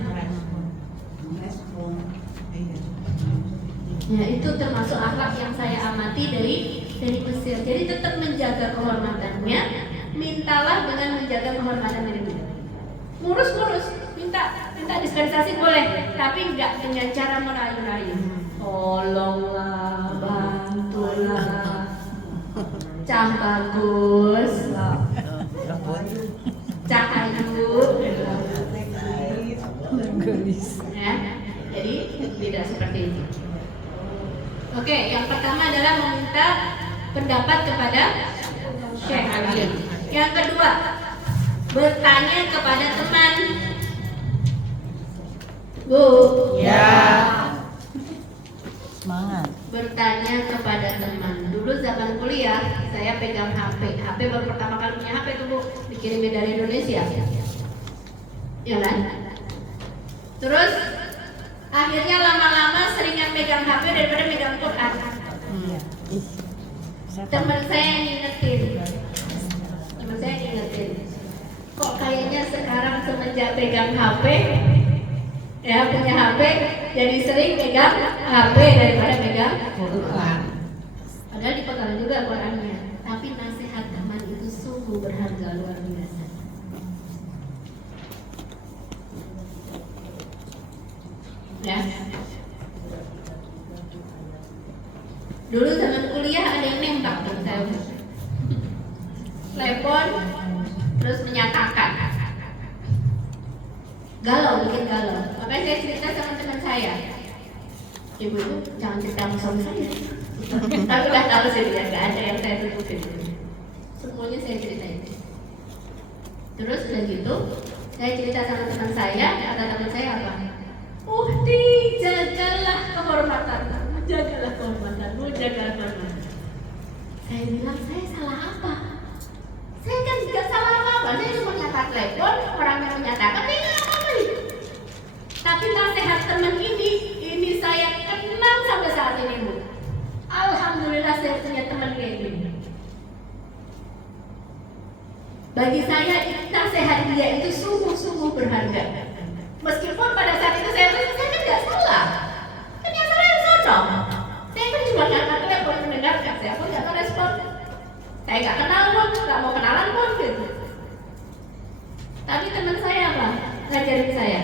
Ya, itu termasuk akhlak yang saya amati dari Mesir. Jadi tetap menjaga kehormatannya, mintalah dengan menjaga kehormatan dirinya. Ngurus, minta dispensasi boleh, tapi enggak dengan cara merayu-rayu. Tolonglah, bantulah, Cah bagus, Cah ayu, ya. Jadi tidak seperti itu. Oke, yang pertama adalah meminta pendapat kepada Syekh alim. Yang kedua, bertanya kepada teman. Bu, Ya. Semangat. bertanya kepada teman. Dulu zaman kuliah, saya pegang HP. HP baru pertama kali punya HP itu Bu, dikirimin dari Indonesia. Ya kan? Terus akhirnya lama-lama seringan megang HP daripada megang Quran. Teman saya yang ingetin. Kok kayaknya sekarang semenjak pegang HP, ya punya HP, jadi sering megang HP daripada megang Quran. Padahal dipegang juga Qurannya, tapi nasihat teman itu sungguh berharga luar biasa. Ya. Dulu zaman kuliah ada yang nembak tuh saya. Telepon terus menyatakan. Bikin galau. Makanya saya cerita sama teman saya. Ibu itu jangan cerita sama suami saya. Tapi udah tahu sih dia nggak ada yang saya tutupin. Semuanya saya ceritain. Terus udah gitu, saya cerita sama teman saya, kata teman saya apa? Jagalah kehormatanmu, jagalah kehormatanmu, jagalah kehormatanmu. Saya bilang, saya salah apa? Saya kan tidak salah apa-apa, saya cuma nyatat telepon, orang yang menyatakan, saya nggak apa-apa. Tapi nasihat teman ini saya kenal sampai saat ini, Bu. Alhamdulillah saya punya teman kayak gini. Bagi saya, nasihat dia itu sungguh-sungguh berharga. Meskipun pada saat itu saya kan nggak salah, kan yang salah yang sono. Saya kan cuma ngangkat telepon mendengarkan, saya pun nggak merespon. Saya nggak kenal pun, nggak mau kenalan pun gitu. Tapi teman saya apa? Ngajarin saya,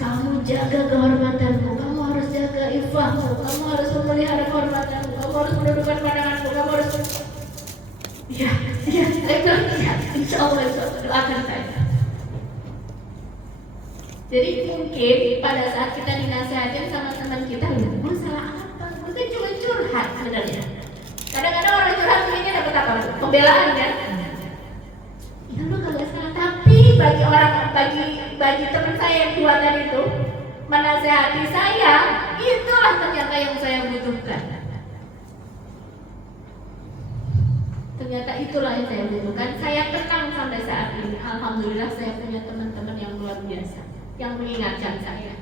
kamu jaga kehormatanmu, kamu harus jaga ifahmu, kamu harus memelihara kehormatanmu, kamu harus menundukkan pandanganmu, kamu harus. Iya, saya bilang iya, insya Allah doakan saya. Jadi mungkin pada saat kita dinasihatin sama teman kita, lu salah apa? Mungkin cuma curhat sebenarnya. Kadang-kadang orang curhat pengennya dapat apa? Pembelaan kan? Ya lu kagak salah. Tapi bagi teman saya yang dua tadi itu menasehati saya, itulah ternyata yang saya butuhkan. Ternyata itulah yang saya butuhkan. Saya tenang sampai saat ini. Alhamdulillah saya punya teman-teman yang luar biasa yang mengingatkan saya.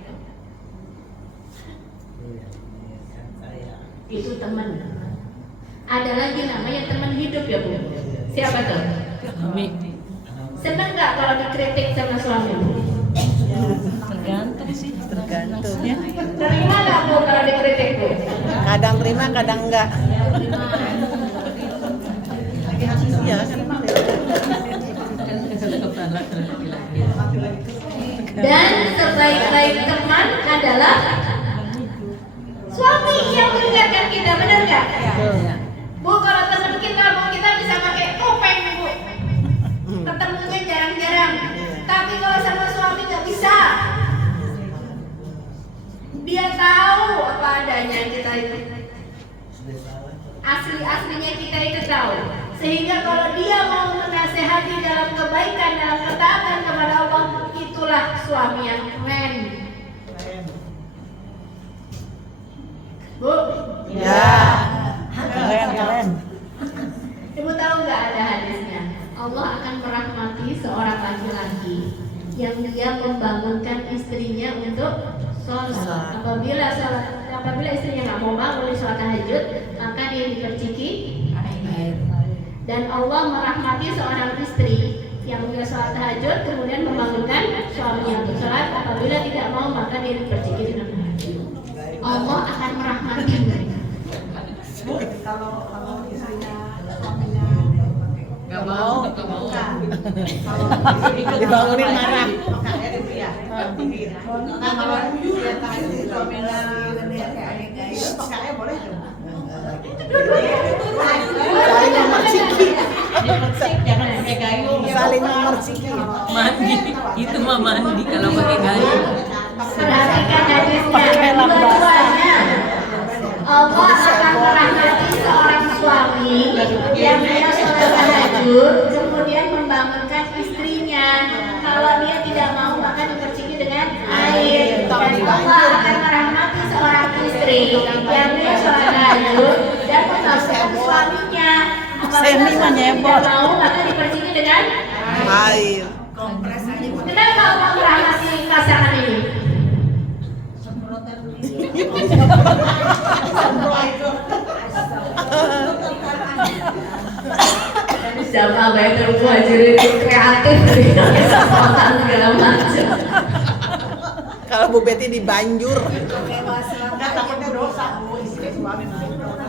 Itu teman. Ada lagi namanya teman hidup ya Bu. Siapa tuh? Senang nggak kalau dikritik sama suami Bu? Tergantung sih. Tergantung ya. Terima nggak Bu kalau dikritik Bu? Kadang terima, kadang enggak. Iya kan. Dan sebaik-baik teman adalah Dia tahu apa adanya kita itu. Asli-aslinya kita itu tahu. Sehingga kalau dia mau menasehati dalam kebaikan, dalam ketaatan kepada Allah, itulah suami yang keren. Bu? Ya. Keren. Ibu tahu nggak ada hadisnya? Allah akan merahmati seorang laki-laki yang dia membangunkan istrinya untuk sholat. Apabila istrinya nggak mau bangun di sholat tahajud, maka dia diperciki air. Dan Allah merahmati seorang istri yang dia sholat tahajud kemudian membangunkan suaminya untuk sholat. Apabila tidak mau, maka dia diperciki dengan air. Allah akan merahmati mereka. Kalau istrinya suaminya Gak mau. Dibangunin marah. makanya itu ya. Nah kalau dia tahu suaminya kayak gaya, makanya boleh tuh. Saling memerciki. Dipersik, jangan pakai gayung. Saling memerciki. Mandi, itu mah mandi kalau pakai gayung. Perhatikan hadisnya, Pakai lap basah. dua-duanya. Allah akan merahmati seorang suami yang dia sholat tahajud kemudian membangunkan istrinya. Kalau dia tidak mau maka diperciki dengan air. Dan Allah akan merahmati seorang istri yang dia sholat tahajud dan membangunkan suaminya. Apabila Sandy mah suami nyebol. tidak mau maka diperciki dengan Air. Kenapa Allah merahmati pasangan ini? Siapa baik perempuan jadi kreatif spontan segala macam. Kalau Bu Betty dibanjur. Nggak takutnya dosa bu istri suami.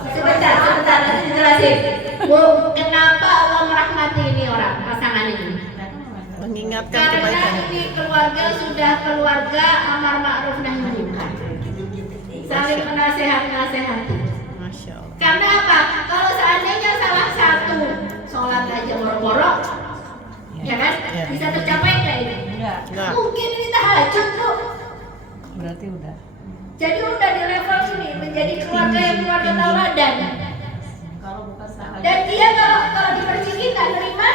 Sebentar, nanti dijelasin. Bu, kenapa Allah merahmati ini orang, pasangan ini? Mengingatkan Karena kebaikan. ini keluarga sudah keluarga amar ma'ruf nahi munkar. Saling menasehati. Masya Allah. Karena apa? Kalau seandainya salah satu sholat aja borok-borok, ya kan? Ya. Bisa tercapai nggak ini? Enggak, Nah, Mungkin ini tahajud tuh. berarti udah. Jadi udah di level ini menjadi keluarga yang keluarga tauladan. Kalau bukan sahaja. Dan dia kalau diperciki nggak terima,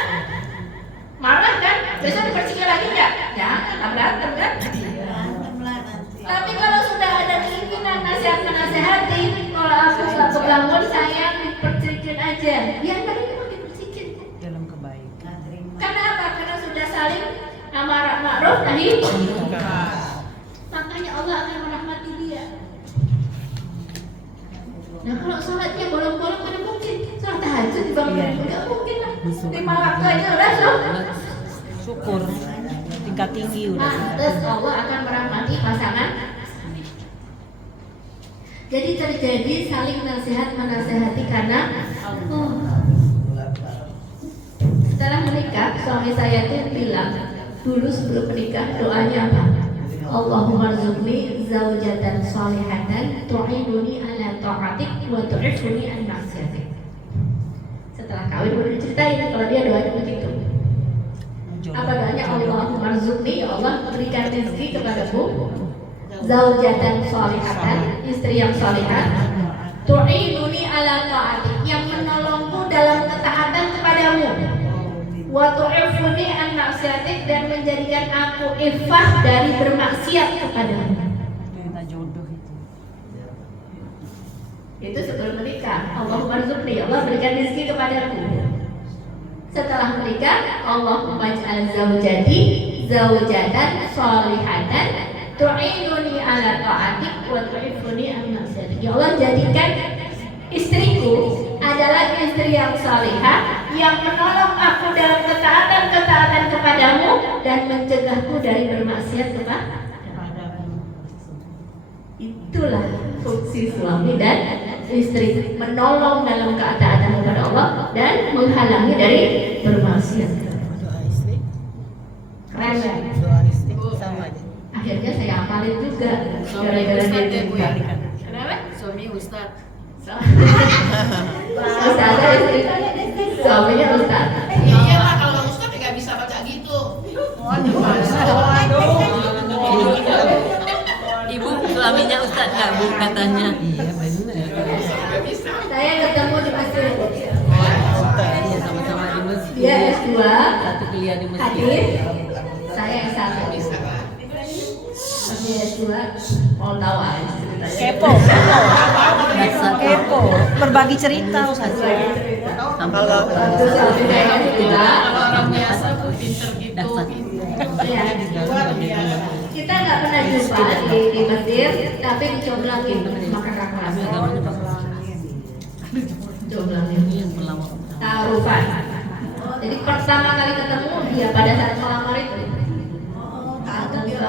marah kan? Besok diperciki lagi nggak? Jangan, berantem kan? Tapi kalau sudah ada keinginan nasihat-menasehati, kalau aku nggak kebangun saya dipercikin aja. Ya tadi memang dipercikin. Dalam kebaikan. Karena apa? Karena sudah saling amar ma'ruf nahi. Makanya Allah akan merahmati dia. Nah kalau sholatnya bolong-bolong mana mungkin? Sholat tahajud dibangunin nggak mungkin lah. 5 waktu aja udah sholat. Syukur. Tingkat tinggi udah. Pantes Allah akan merahmati pasangan. Jadi terjadi saling nasihat menasehati karena Allah. Setelah menikah, suami saya itu bilang dulu sebelum menikah doanya apa? Allahumma rzuqni zaujatan salihatan tu'inuni ala ta'atik wa tu'ifuni an ma'siyatik. Setelah kawin baru diceritain kalau dia doanya begitu. Apa doanya? Allahumma rzuqni, ya Allah berikan rezeki kepadaku zaujatan salihatan, istri yang salihah, tu'inuni ala ta'atik, yang menolongku dalam ketaatan kepadamu, wa tu'ifuni an maksiatik, dan menjadikan aku ifah dari bermaksiat kepadamu. Minta jodoh itu. Itu sebelum menikah. Allahumma rzuqni, Allah berikan rezeki kepadaku. Setelah menikah, Allahumma ij'al zaujati zaujatan salihatan tu'inuni ala ta'atik wa tu'ifuni an maksiatik. Ya Allah, jadikan istriku adalah istri yang salihah, yang menolong aku dalam ketaatan kepadamu dan mencegahku dari bermaksiat kepadamu. Itulah fungsi suami dan istri, menolong dalam ketaatan kepada Allah dan menghalangi dari bermaksiat. doa istri. Keren kan? Doa istri sama aja. Akhirnya saya hafalin juga Suami gara-gara Ustadz dia ya Bu ya. cerita. Kenapa? Suami Ustadz. Ustazah istri, suaminya Ustaz. Iya lah, kalau Ustadz nggak bisa baca gitu. Ibu suaminya Ustaz nggak Bu katanya? Iya benar. Saya ketemu di Mesir. Iya sama-sama di Mesir. Dia S2, Satu kuliah di Mesir. hadir. Saya S1. Dia S2, mau tahu aja ceritanya. Kepo, kepo. Berbagi cerita Ustaz. Kalau Terus habis saya S2, Orang biasa Bu pinter gitu. ya, kita nggak pernah jumpa di Mesir, tapi dicoblangin makan rakyat. Coblangin. Yang melawak. Ta'arufan. Jadi pertama kali ketemu dia pada saat melamar itu. Datang ke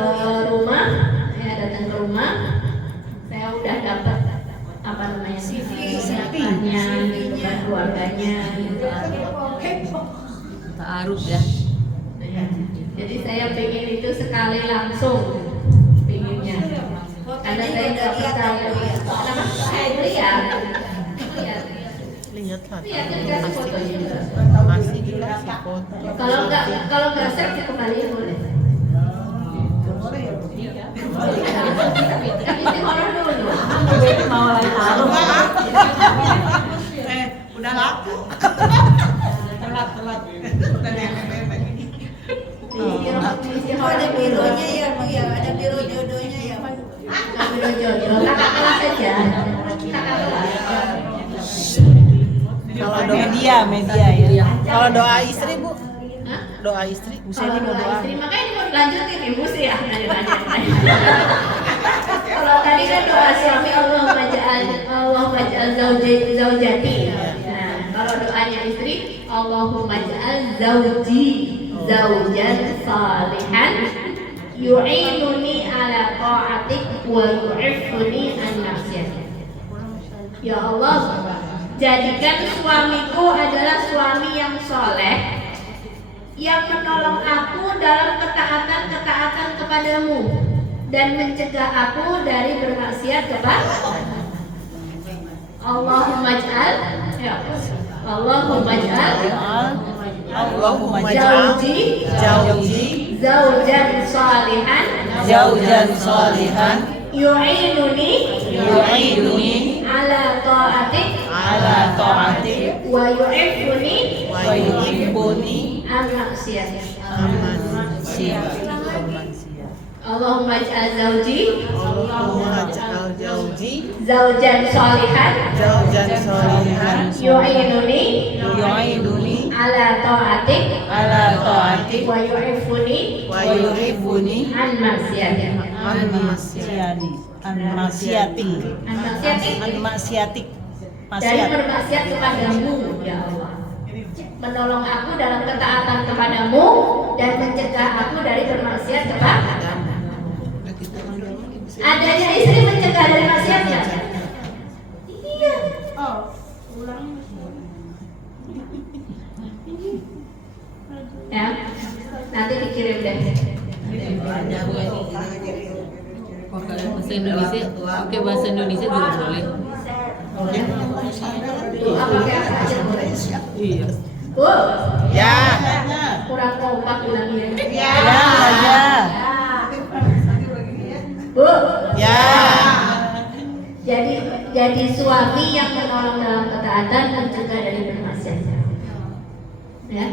rumah, datang ke rumah. Saya udah dapat apa namanya CV-nya, gitu kan, keluarganya, gitu. Ta'aruf ya. Jadi saya pengen itu sekali langsung, pengennya. Karena saya nggak percaya. Kenapa? Saya lihat. lihat lah, Lihat kan dikasih fotonya. masih dikasih foto. Kalau nggak save dikembaliin boleh. Kan istiqoroh dulu. Mau lagi taruh. Udah laku. Telat. Istiqoroh Ada bironya ya, Bang ya. Ada biro jodohnya ya, Bang. Biro jodoh. Kakak kelas aja. Kakak kelas. Kalau Media ya. Kalau doa istri Bu, Hah? doa istri. Saya mau doa. Istri, makanya ini mau lanjutin ibu sih ya. Kalau tadi kan doa suami Allahumma ja'al zaujati. Nah, kalau doanya istri Allahumma ja'al zauji zaujan salihan yu'inuni ala ta'atik wa yu'ifuni an nafsiyatik. Ya Allah, jadikan suamiku adalah suami yang soleh, yang menolong aku dalam ketaatan kepadamu dan mencegah aku dari bermaksiat kepada Allahumma ja'al, ya Allahumma ja'al Allahumma zauji zaujan salihan yu'inuni ala ta'atik wa yu'ifuni an maksiatik. Allahumma ja'al zauji zaujan salihan yu'inuni ala ta'atik wa yu'ifuni an maksiatik. Dari bermaksiat kepadamu, ya Allah. Menolong aku dalam ketaatan kepadamu dan mencegah aku dari bermaksiat kepadamu. Adanya istri mencegah dari maksiat ya? Iya. Ya, nanti dikirim deh. Pakai bahasa Indonesia, pakai bahasa Indonesia juga boleh. Doa pakai apa aja boleh. Iya. Bu, Ya. kurang kompak bilangnya. Ya. Bu, Ya. jadi suami yang menolong dalam ketaatan mencegah dari bermaksiat. Ya.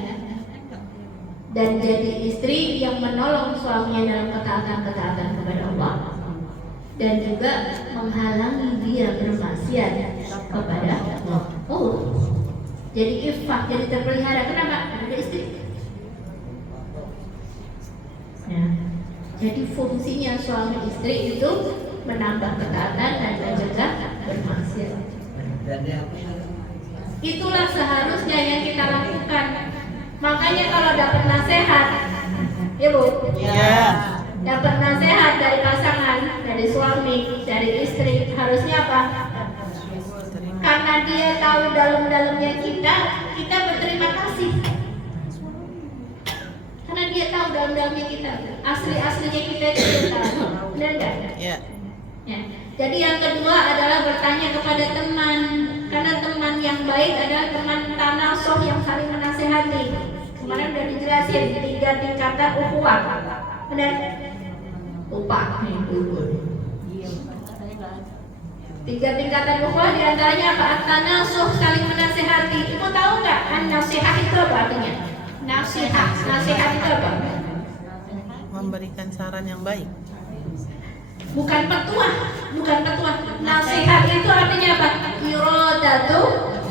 Dan jadi istri yang menolong suaminya dalam ketaatan kepada Allah dan juga menghalangi dia bermaksiat kepada Allah. Jadi ifah, jadi terpelihara. Kenapa? Ada istri. Ya. Jadi fungsinya suami istri itu menambah ketaatan dan mencegah bermaksiat. Itulah seharusnya yang kita lakukan. Makanya kalau dapat nasihat, ya Bu, dapat nasihat dari pasangan, dari suami, dari istri, harusnya apa? Karena dia tahu dalam-dalamnya kita berterima kasih. Karena dia tahu dalam-dalamnya kita, asli-aslinya kita itu dia tahu. Benar nggak? Ya. Ya. Jadi yang kedua adalah bertanya kepada teman, karena teman yang baik adalah teman tanasuh yang saling menasehati. Kemarin udah dijelasin 3 tingkatan ukhuwah. Benar? Lupa nih dulu. 3 tingkatan ukhuwah diantaranya apa? At-tanasuh, saling menasihati. Ibu tahu nggak? An-nasihah itu apa artinya? Nasihat itu apa? Memberikan saran yang baik. Bukan petuah. Nasihat itu artinya apa? Iradatu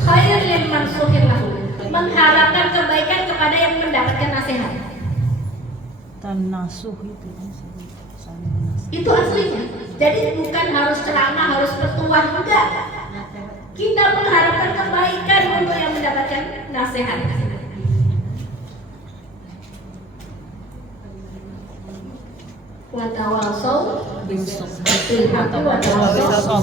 khair lil mansuhin lahu. Mengharapkan kebaikan kepada yang mendapatkan nasihat. Tanasuh itu kan saling menasihati. Itu aslinya. Jadi bukan harus ceramah, harus petuah, enggak. Kita mengharapkan kebaikan untuk yang mendapatkan nasihat. Wa tawasau bil haqqi wa tawasau.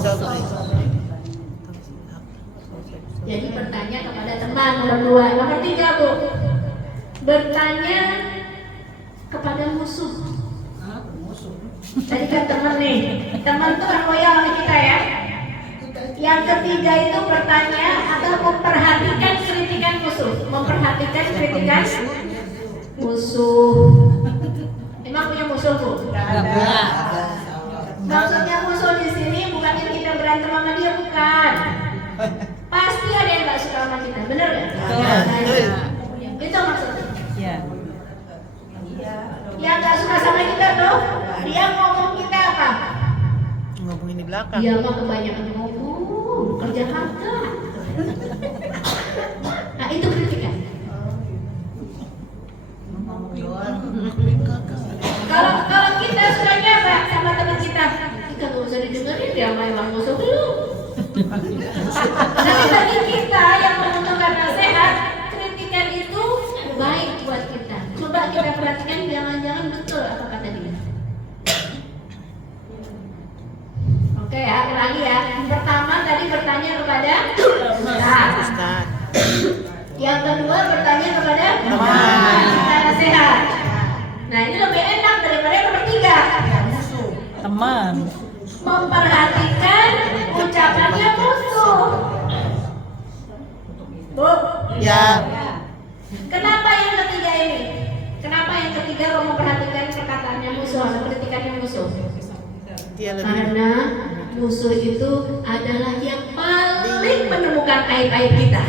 Jadi bertanya kepada teman nomor 2. Nomor 3, Bu. Bertanya kepada musuh. Tadi kan teman nih. Teman tuh orang loyal sama kita ya. Yang ketiga itu bertanya atau memperhatikan kritikan musuh. Memperhatikan kritikan musuh. Emang punya musuh, Bu? Enggak pula. Maksudnya musuh di sini bukan yang kita berantem sama dia, bukan. Pasti ada yang nggak suka sama kita, bener nggak? Itu maksudnya. Ya. Yang nggak suka sama kita tuh, dia ngomong kita apa? Ngomongin di belakang. Dia mah kebanyakan ngomong, kerja kagak. Nah itu kritikan. Kalau kita sukanya apa sama teman kita nggak usah didengerin, dia memang musuh dulu. Tapi bagi kita yang membutuhkan nasihat, kritikan itu baik buat kita. Coba kita perhatikan, jangan-jangan betul apa kata dia. Oke ya, ulangi ya. Yang pertama tadi bertanya kepada Ustaz. yang kedua bertanya kepada teman, minta nasihat. Nah ini lebih enak daripada nomor 3. Teman. Memperhatikan ucapannya musuh. Bu, Ya. kenapa yang ketiga ini? Kenapa yang ketiga kamu memperhatikan perkataannya musuh atau kritikannya musuh? Dia lebih. Karena musuh itu adalah yang paling menemukan aib-aib kita.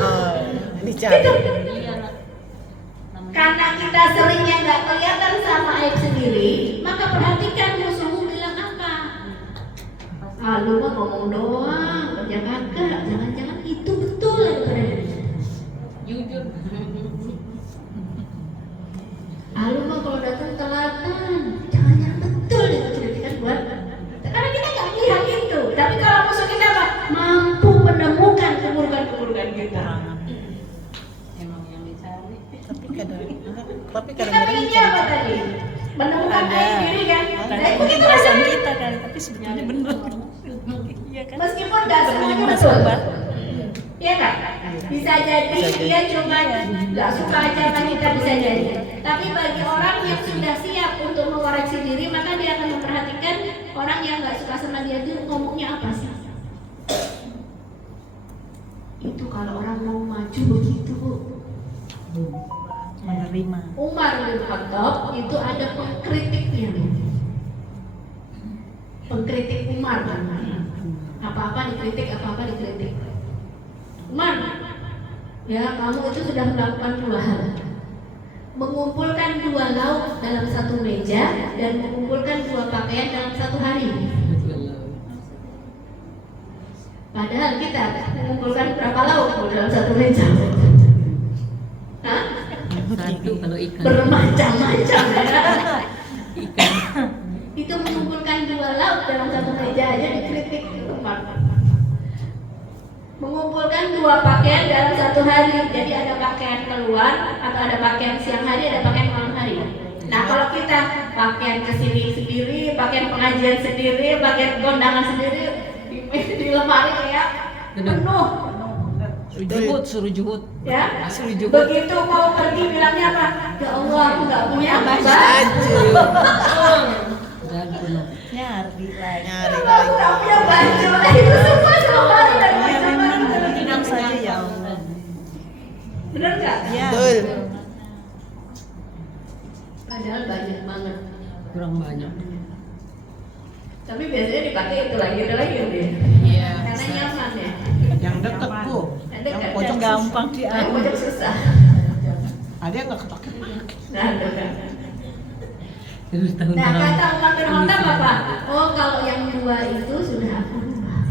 Oh, dicari. Karena kita seringnya nggak kelihatan sama aib sendiri, maka perhatikan musuhmu bilang apa. Ah, lu mah ngomong doang, kerja kagak. Jangan-jangan itu betul yang berada. Jujur. Ah, lu mah kalau datang telatan. Jangan-jangan betul itu kritikan buat. Karena kita nggak melihat itu. Tapi kalau musuh kita apa? Mampu menemukan keburukan-keburukan kita. Emang yang dicari. Tapi Kita kadang-kadang pengennya apa tadi? Menemukan Ada. aib diri kan? Nah, itu kita Perasaan rasain. kita kali, tapi sebetulnya benar. Iya kan? Meskipun nggak semuanya Mas betul. Obat. Iya kan? Bisa jadi dia cuma nggak suka aja sama kita, bisa jadi. Tapi bagi orang yang sudah siap untuk mengoreksi diri, maka dia akan memperhatikan orang yang nggak suka sama dia ngomongnya apa sih. Itu kalau orang mau maju begitu, Bu. Menerima. Umar bin Khattab itu ada pengkritiknya nih. Pengkritik Umar namanya. Apa-apa dikritik, apa-apa dikritik. Umar, ya kamu itu sudah melakukan 2 hal. Mengumpulkan 2 lauk dalam 1 meja dan mengumpulkan 2 pakaian dalam 1 hari. Padahal kita mengumpulkan berapa lauk dalam 1 meja? Hah? Satu kalau ikan. Bermacam-macam ya. Ikan. Itu mengumpulkan 2 lauk dalam 1 meja aja dikritik Umar. Mengumpulkan 2 pakaian dalam 1 hari, jadi ada pakaian keluar atau ada pakaian siang hari, ada pakaian malam hari. Nah kalau kita pakaian kesini sendiri, pakaian pengajian sendiri, pakaian kondangan sendiri di lemari ya penuh. Suruh juhud. Ya, Suruh juhud. begitu mau pergi bilangnya apa? Ya Allah, aku nggak punya baju. Dan penuh. Nyari lagi. Nyari Aku lagi. nggak punya baju. Nah, itu semua baru dan Ya memang macam-macam. tenang saja ya Allah. Bener nggak? Ya. Betul. Padahal banyak banget. Kurang banyak. Tapi biasanya dipakai itu lagi deh. karena nyaman ya. Yang deket tuh, Yang yang dekat. pojok gampang Yang diatur. pojok susah. ada yang nggak kepake. Nah, dekat. Terus tahun Nah, kata Umar bin Khattab apa? Oh, kalau yang dua itu sudah aku rubah.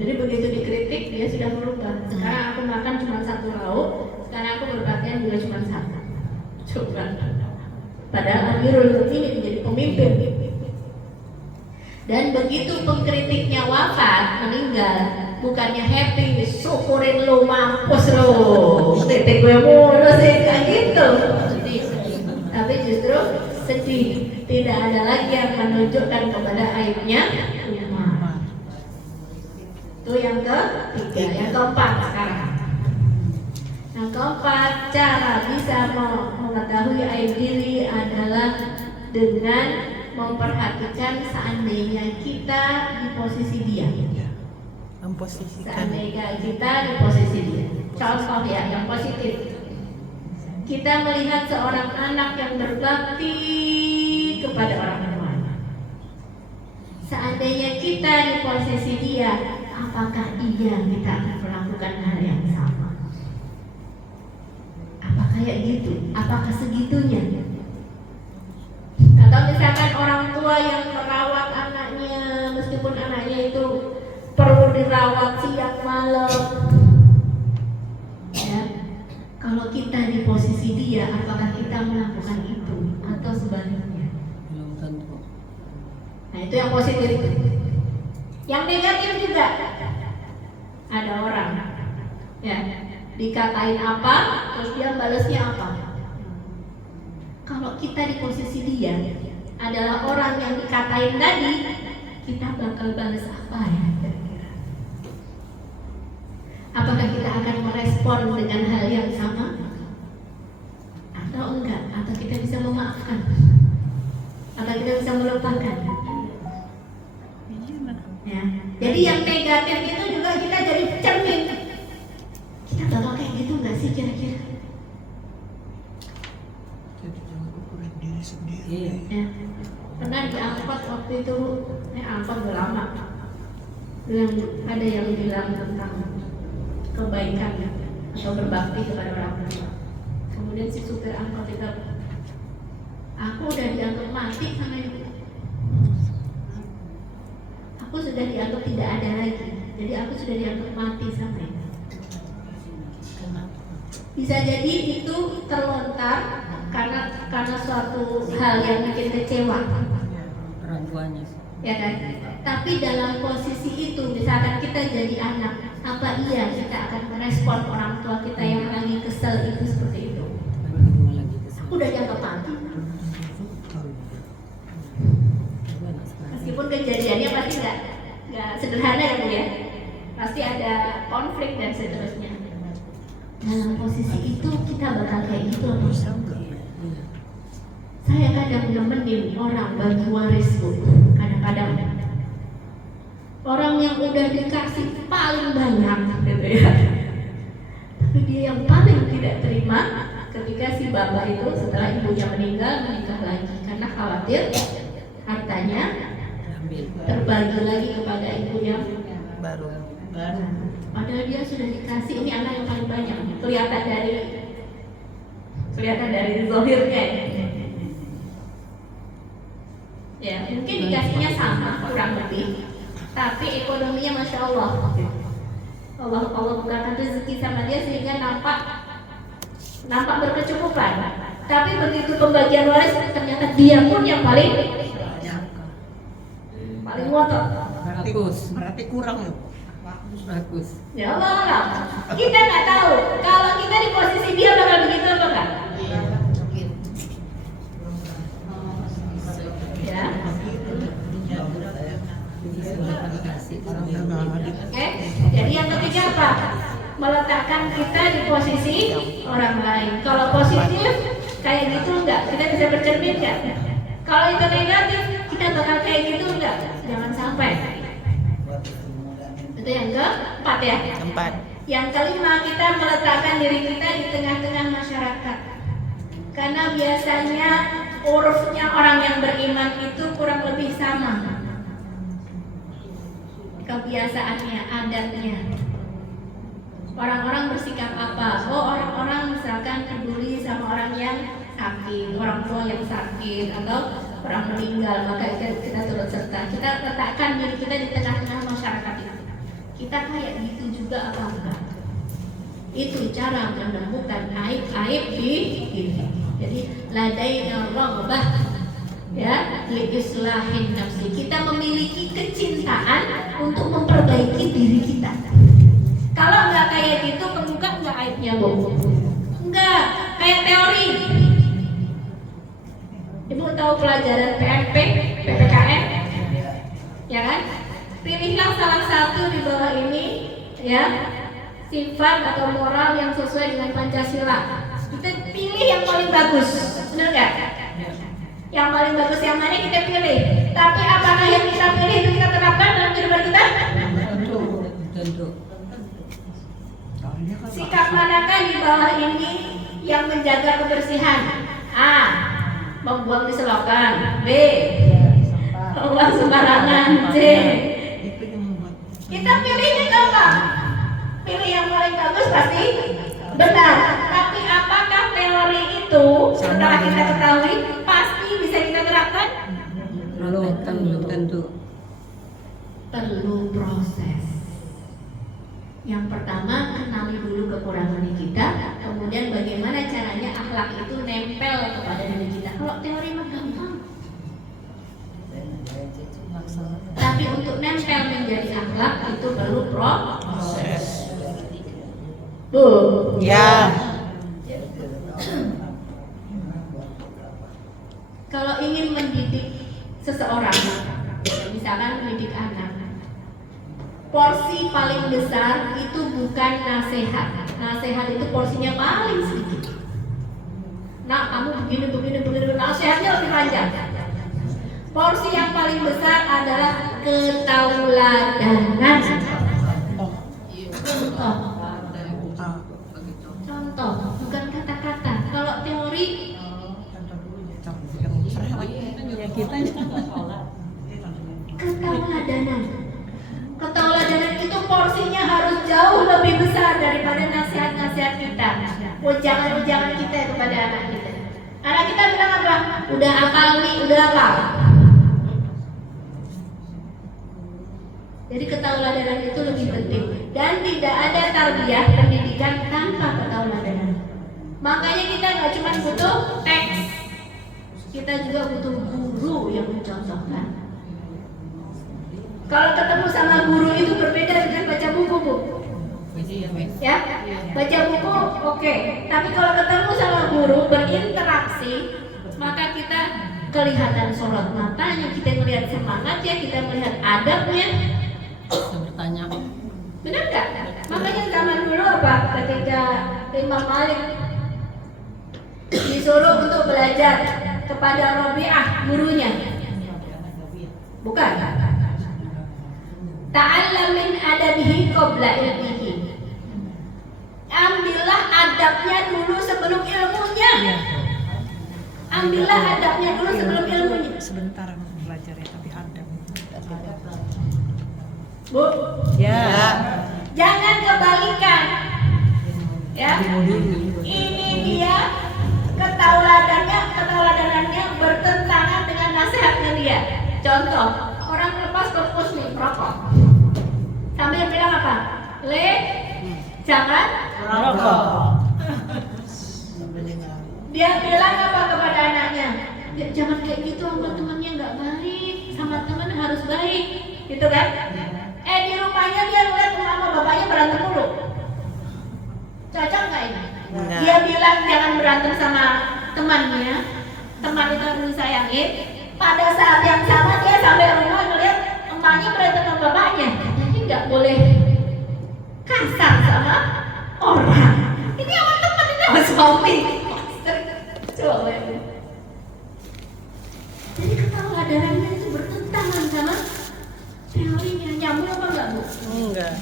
Jadi begitu dikritik dia sudah berubah. Sekarang aku makan cuma satu lauk, sekarang aku berpakaian juga cuma satu. Coba. Padahal Amirul Mukminin menjadi pemimpin. Dan begitu pengkritiknya wafat, meninggal, bukannya happy, syukurin lu mampus lu, kritik gue mulu sih, kayak gitu. Tapi justru sedih, tidak ada lagi yang menunjukkan kepada aibnya Umar. Itu yang ketiga, yang keempat sekarang. Yang keempat, cara bisa mengetahui aib diri adalah dengan memperhatikan seandainya kita di posisi dia. Memposisikan. Seandainya kita di posisi dia. Contoh ya, yang positif. Kita melihat seorang anak yang berbakti kepada orang tua. Seandainya kita di posisi dia, apakah iya kita akan melakukan hal yang sama? Apa kayak gitu? Apakah segitunya? Atau misalkan orang tua yang merawat anaknya, meskipun anaknya itu perlu dirawat siang malam, ya. Kalau kita di posisi dia, apakah kita melakukan itu atau sebaliknya? belum tentu. Nah, itu yang positif. Yang negatif juga ada orang, ya, dikatain apa, terus dia balasnya apa. Kalau kita di posisi dia adalah orang yang dikatain tadi, kita bakal balas apa ya kira-kira? Apakah kita akan merespon dengan hal yang sama? Atau enggak? Atau kita bisa memaafkan? Atau kita bisa melupakan? Ya. Jadi yang negatif itu juga kita jadi cermin. Kita bakal kayak gitu nggak sih kira-kira? Jadi jangan ukurin diri sendiri. Iya. Ya. Pernah diangkut waktu itu, angkot udah lama. Yang ada yang bilang tentang kebaikan atau berbakti kepada orang tua. Kemudian si supir angkot itu, aku udah dianggap mati sama ibu. Aku sudah dianggap tidak ada lagi. Jadi aku sudah dianggap mati sama ibu. Bisa jadi itu terlontar karena suatu hal yang bikin kecewa, Orang tuanya. ya kan? Tapi dalam posisi itu, misalkan kita jadi anak, apa iya kita akan merespon orang tua kita yang lagi kesel itu seperti itu? Begitu lagi kesal. Aku udah dianggap mati. Meskipun kejadiannya pasti nggak sederhana ya Bu ya, pasti ada konflik dan seterusnya. Dalam posisi itu kita bakal kayak gitu loh. Iya. Saya kadang nemenin orang bagi waris Bu, kadang-kadang orang yang udah dikasih paling banyak gitu ya, tapi dia yang paling tidak terima ketika si bapak itu setelah ibunya meninggal menikah lagi karena khawatir hartanya Ambil. terbagi lagi kepada ibu yang Baru. padahal dia sudah dikasih, ini anak yang paling banyak, kelihatan dari zahirnya ya, mungkin dikasihnya sama kurang lebih, tapi ekonominya masya Allah bukakan rezeki sama dia sehingga nampak berkecukupan. Tapi begitu pembagian waris ternyata dia pun yang paling ngotot. Berarti kurang ya. Bagus. Ya Allah, kita nggak tahu kalau kita di posisi dia bakal begitu apa enggak? Ya. Oke, jadi yang ketiga apa? Meletakkan kita di posisi orang lain. Kalau positif kayak gitu enggak? Kita bisa bercermin enggak? Kalau itu negatif, kita bakal kayak gitu enggak? Jangan sampai. Itu yang keempat ya. Tempat. Yang kelima, kita meletakkan diri kita di tengah-tengah masyarakat. Karena biasanya urufnya orang yang beriman itu kurang lebih sama. kebiasaannya, adatnya. Orang-orang bersikap apa? Oh, orang-orang misalkan peduli sama orang yang sakit, orang tua yang sakit, atau orang meninggal, maka kita turut serta. Kita letakkan diri kita di tengah-tengah masyarakat itu. Kita kayak gitu juga apa enggak? Itu cara menemukan aib-aib di diri. Jadi ladaina raghbah, ya, liislahin nafsi. Kita memiliki kecintaan untuk memperbaiki diri kita. Kalau nggak kayak gitu, kebuka nggak aibnya, Bu? Enggak, kayak teori. Ibu tahu pelajaran PMP, PPKN, ya kan? Pilihlah salah satu di bawah ini, ya, sifat atau moral yang sesuai dengan Pancasila. Kita pilih yang paling bagus, benar nggak? Yang paling bagus yang mana kita pilih. Tapi apakah yang kita pilih itu kita terapkan dalam kehidupan kita? Tentu. Sikap manakah di bawah ini yang menjaga kebersihan? A. Membuang di selokan. B. Membuang sembarangan. C. Kita pilihnya gampang. Pilih yang paling bagus pasti benar. Tapi apakah teori itu setelah kita ketahui pasti bisa kita terapkan? Belum tentu. Perlu proses. Yang pertama, kenali dulu kekurangan kita, kemudian bagaimana caranya akhlak itu nempel kepada diri kita. Kalau teori mah gampang, tapi untuk nempel menjadi akhlak itu perlu proses. Bu, Ya. kalau ingin mendidik seseorang, misalkan mendidik anak, porsi paling besar itu bukan nasihat. Nasihat itu porsinya paling sedikit. Nah, kamu begini, nasihatnya lebih panjang. Porsi yang paling besar adalah ketauladanan. Contoh, bukan kata-kata. Kalau teori, ketauladanan. Ketauladanan itu porsinya harus jauh lebih besar daripada nasihat-nasihat kita, ujangan-ujangan kita kepada anak kita. Anak kita bilang apa? Udah hafal nih, udah hafal. Jadi ketauladanan itu lebih penting. Dan tidak ada tarbiyah pendidikan tanpa ketauladanan. Makanya kita nggak cuma butuh teks, kita juga butuh guru yang mencontohkan. Kalau ketemu sama guru itu berbeda dengan baca buku, Bu. Ya, baca buku oke. Tapi kalau ketemu sama guru berinteraksi, maka kita kelihatan sorot matanya, kita melihat semangatnya, kita melihat adabnya. Bertanya. Benar nggak? Makanya zaman dulu apa? Ketika Imam Malik disuruh untuk belajar kepada Rabi'ah gurunya, bukan? Ta'allam min adabihi qabla ilmihi. Ambillah adabnya dulu sebelum ilmunya. Ambillah adabnya dulu sebelum ilmunya. Sebentar belajar ya, tapi adab. Bu, Ya. jangan kebalikan. Ya. Ini dia ketauladanannya bertentangan dengan nasihatnya dia. Contoh, orang lepas perpus nih, merokok. Sambil bilang apa? Jangan Rokok. Dia bilang apa kepada anaknya? Ya, jangan kayak gitu sama temannya, nggak baik. Sama teman harus baik, gitu kan? Di rumahnya dia ngeliat sama bapaknya berantem mulu. Cocok nggak ini? Enggak. Dia bilang jangan berantem sama temannya. Teman itu harus disayangin. Pada saat yang sama dia sampai rumah ngeliat emaknya berantem sama bapaknya. Jadi nggak boleh kasar sama orang. Ini sama teman, ini sama suami. Coba. Jadi ketauladanannya itu bertentangan sama teorinya. Nyambung apa enggak, Bu? Enggak.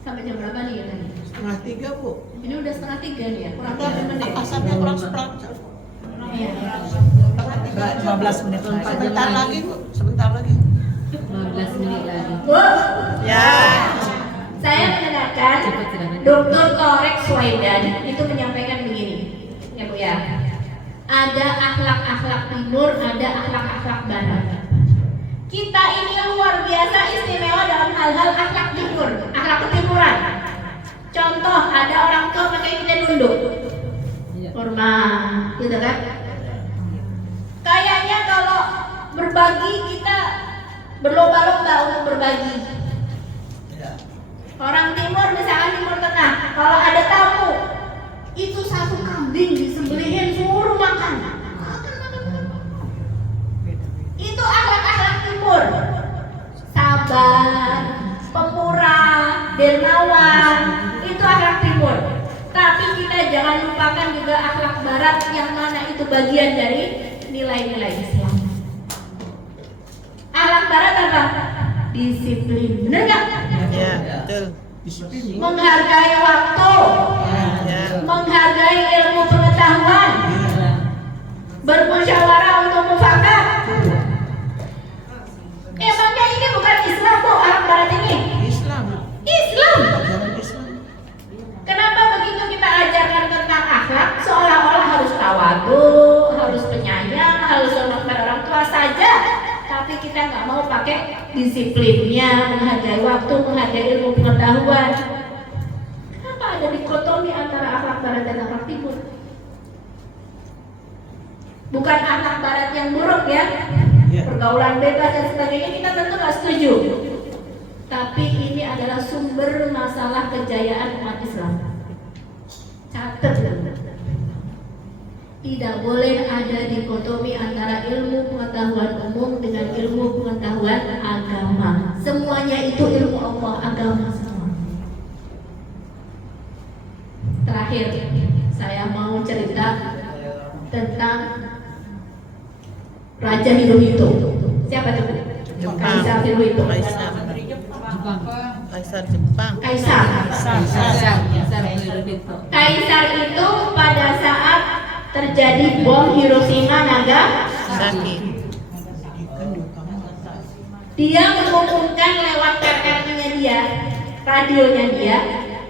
Sampai jam berapa nih ya tadi? 2:30, Bu. Ini udah 2:30 nih ya, kurang 3 menit. Pasarnya kurang seperempat. Iya. 15 menit lagi. Sebentar lagi, Bu. Sebentar lagi. 15 menit lagi. Bu, Ya. saya mendengarkan Cepat silakan. Dr. Torek Swaidan itu menyampaikan begini, ya Bu ya. Ada akhlak-akhlak timur, ada akhlak-akhlak barat. Kita ini luar biasa istimewa dalam hal-hal akhlak timur, akhlak ketimuran. Contoh, ada orang tua pakai kita nunduk, Iya. hormat, gitu kan? Kayaknya kalau berbagi kita berlomba-lomba untuk berbagi. Orang timur misalkan timur tengah, kalau ada tamu itu satu kambing disembelihin suruh makan. Itu akhlak-akhlak timur. Sabar, pemurah, dermawan, itu akhlak timur. Tapi kita jangan lupakan juga akhlak barat yang mana itu bagian dari nilai-nilai Islam. Akhlak barat apa? Disiplin. Benar nggak? Ya, betul. Menghargai waktu, Ya. menghargai ilmu pengetahuan, bermusyawarah untuk mufakat. Emangnya ini bukan Islam Bu, akhlak barat ini? Islam. Islam. Ajaran Islam. Kenapa begitu kita ajarkan tentang akhlak seolah-olah harus tawadu, harus penyayang, harus hormat pada orang tua saja, tapi kita nggak mau pakai disiplinnya, menghargai waktu, menghargai ilmu pengetahuan. Kenapa ada dikotomi antara akhlak barat dan akhlak timur? Bukan akhlak barat yang buruk ya, pergaulan bebas dan sebagainya, kita tentu nggak setuju. Tapi ini adalah sumber masalah kejayaan umat Islam. Catat. Tidak boleh ada dikotomi antara ilmu pengetahuan umum dengan ilmu pengetahuan agama. Semuanya itu ilmu Allah, agama semua. Terakhir, saya mau cerita tentang Raja Hirohito. Siapa itu? Jepang. Kaisar Hirohito. Kaisar. Jepang. Kaisar Jepang. Kaisar. Kaisar itu pada saat terjadi bom Hiroshima Nagasaki, dia mengumumkan lewat PR-nya dia, radionya dia,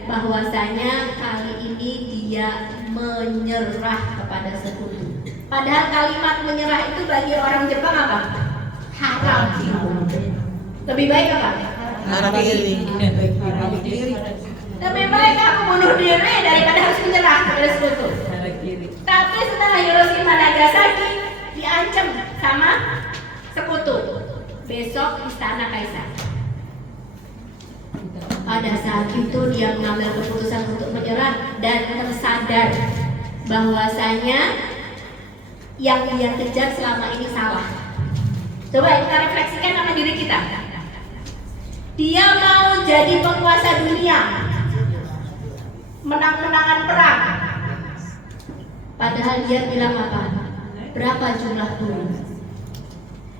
bahwasanya kali ini dia menyerah kepada sekutu. Padahal kalimat menyerah itu bagi orang Jepang apa? Haram. Lebih baik apa? Arab diri. Lebih baik aku bunuh diri daripada harus menyerah kepada sekutu. Tapi setelah Hiroshima Nagasaki diancam sama sekutu, besok istana kaisar. Pada saat itu dia mengambil keputusan untuk menyerah dan tersadar bahwasanya yang dia kejar selama ini salah. Coba kita refleksikan sama diri kita. Dia mau jadi penguasa dunia, menang-menangan perang. Padahal dia bilang apa? Berapa jumlah guru?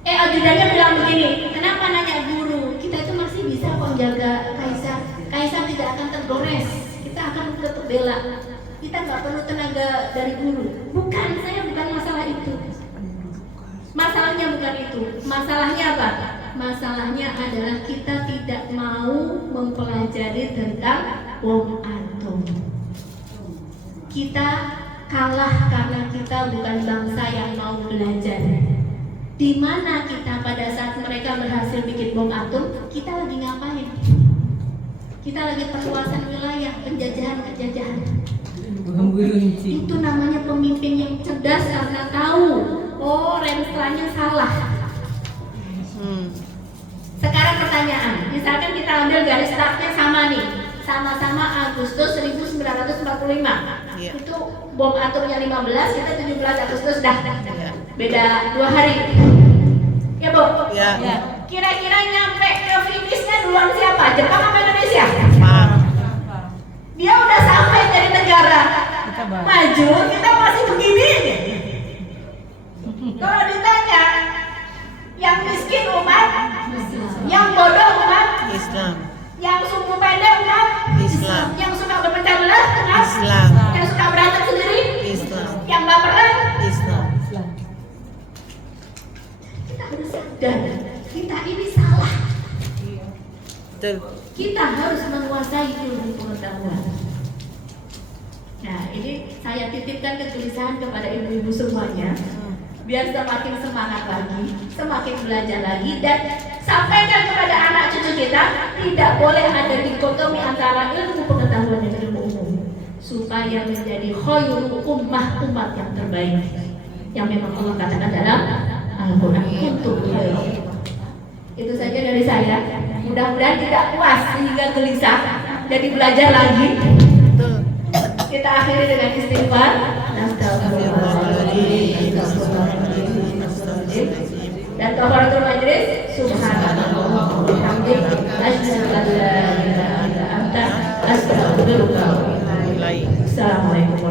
Ajudannya bilang begini, kenapa nanya guru? Kita itu masih bisa kok jaga kaisar. Kaisar tidak akan tergores. Kita akan tetap bela. Kita nggak perlu tenaga dari guru. Bukan, saya bukan masalah itu. Masalahnya bukan itu. Masalahnya apa? Masalahnya adalah kita tidak mau mempelajari tentang bom atom. Kita kalah karena kita bukan bangsa yang mau belajar. Di mana kita pada saat mereka berhasil bikin bom atom, kita lagi ngapain? Kita lagi perluasan wilayah, penjajahan. Itu namanya pemimpin yang cerdas karena tahu, oh renslanya salah. Sekarang pertanyaan, misalkan kita ambil garis startnya sama nih, sama-sama Agustus 1945. Iya. Itu bom atomnya 15, kita 17 Agustus dah. Iya. Beda 2 hari. Ya Bu? Ya. Kira-kira nyampe ke finishnya duluan siapa? Jepang apa Indonesia? Jepang. Dia udah sampai jadi negara Kita baru. maju, kita masih begini. Kalau ditanya, yang miskin umat, yang bodoh umat, Islam. yang suku pendek umat, Islam. yang suka berpecah belah umat, Islam. yang suka berantem sendiri, Islam. yang baperan. Islam. Kita harus sadar kita ini salah. Betul. Kita harus menguasai ilmu pengetahuan. Nah, ini saya titipkan kegelisahan kepada ibu-ibu semuanya, biar semakin semangat lagi, semakin belajar lagi, dan sampaikan kepada anak cucu kita, tidak boleh ada dikotomi antara ilmu pengetahuan dan ilmu umum, supaya menjadi khairul ummah, umat yang terbaik, yang memang Allah katakan dalam Al-Quran, kuntum khairu ummah. Itu saja dari saya. Mudah-mudahan tidak puas sehingga gelisah, jadi belajar lagi. Kita akhiri dengan istighfar. Dan kafaratul majlis, subhanallah wa bihamdihi, asyhadu an la ilaha illa anta, astaghfiruka wa atubu ilaik. Assalamualaikum.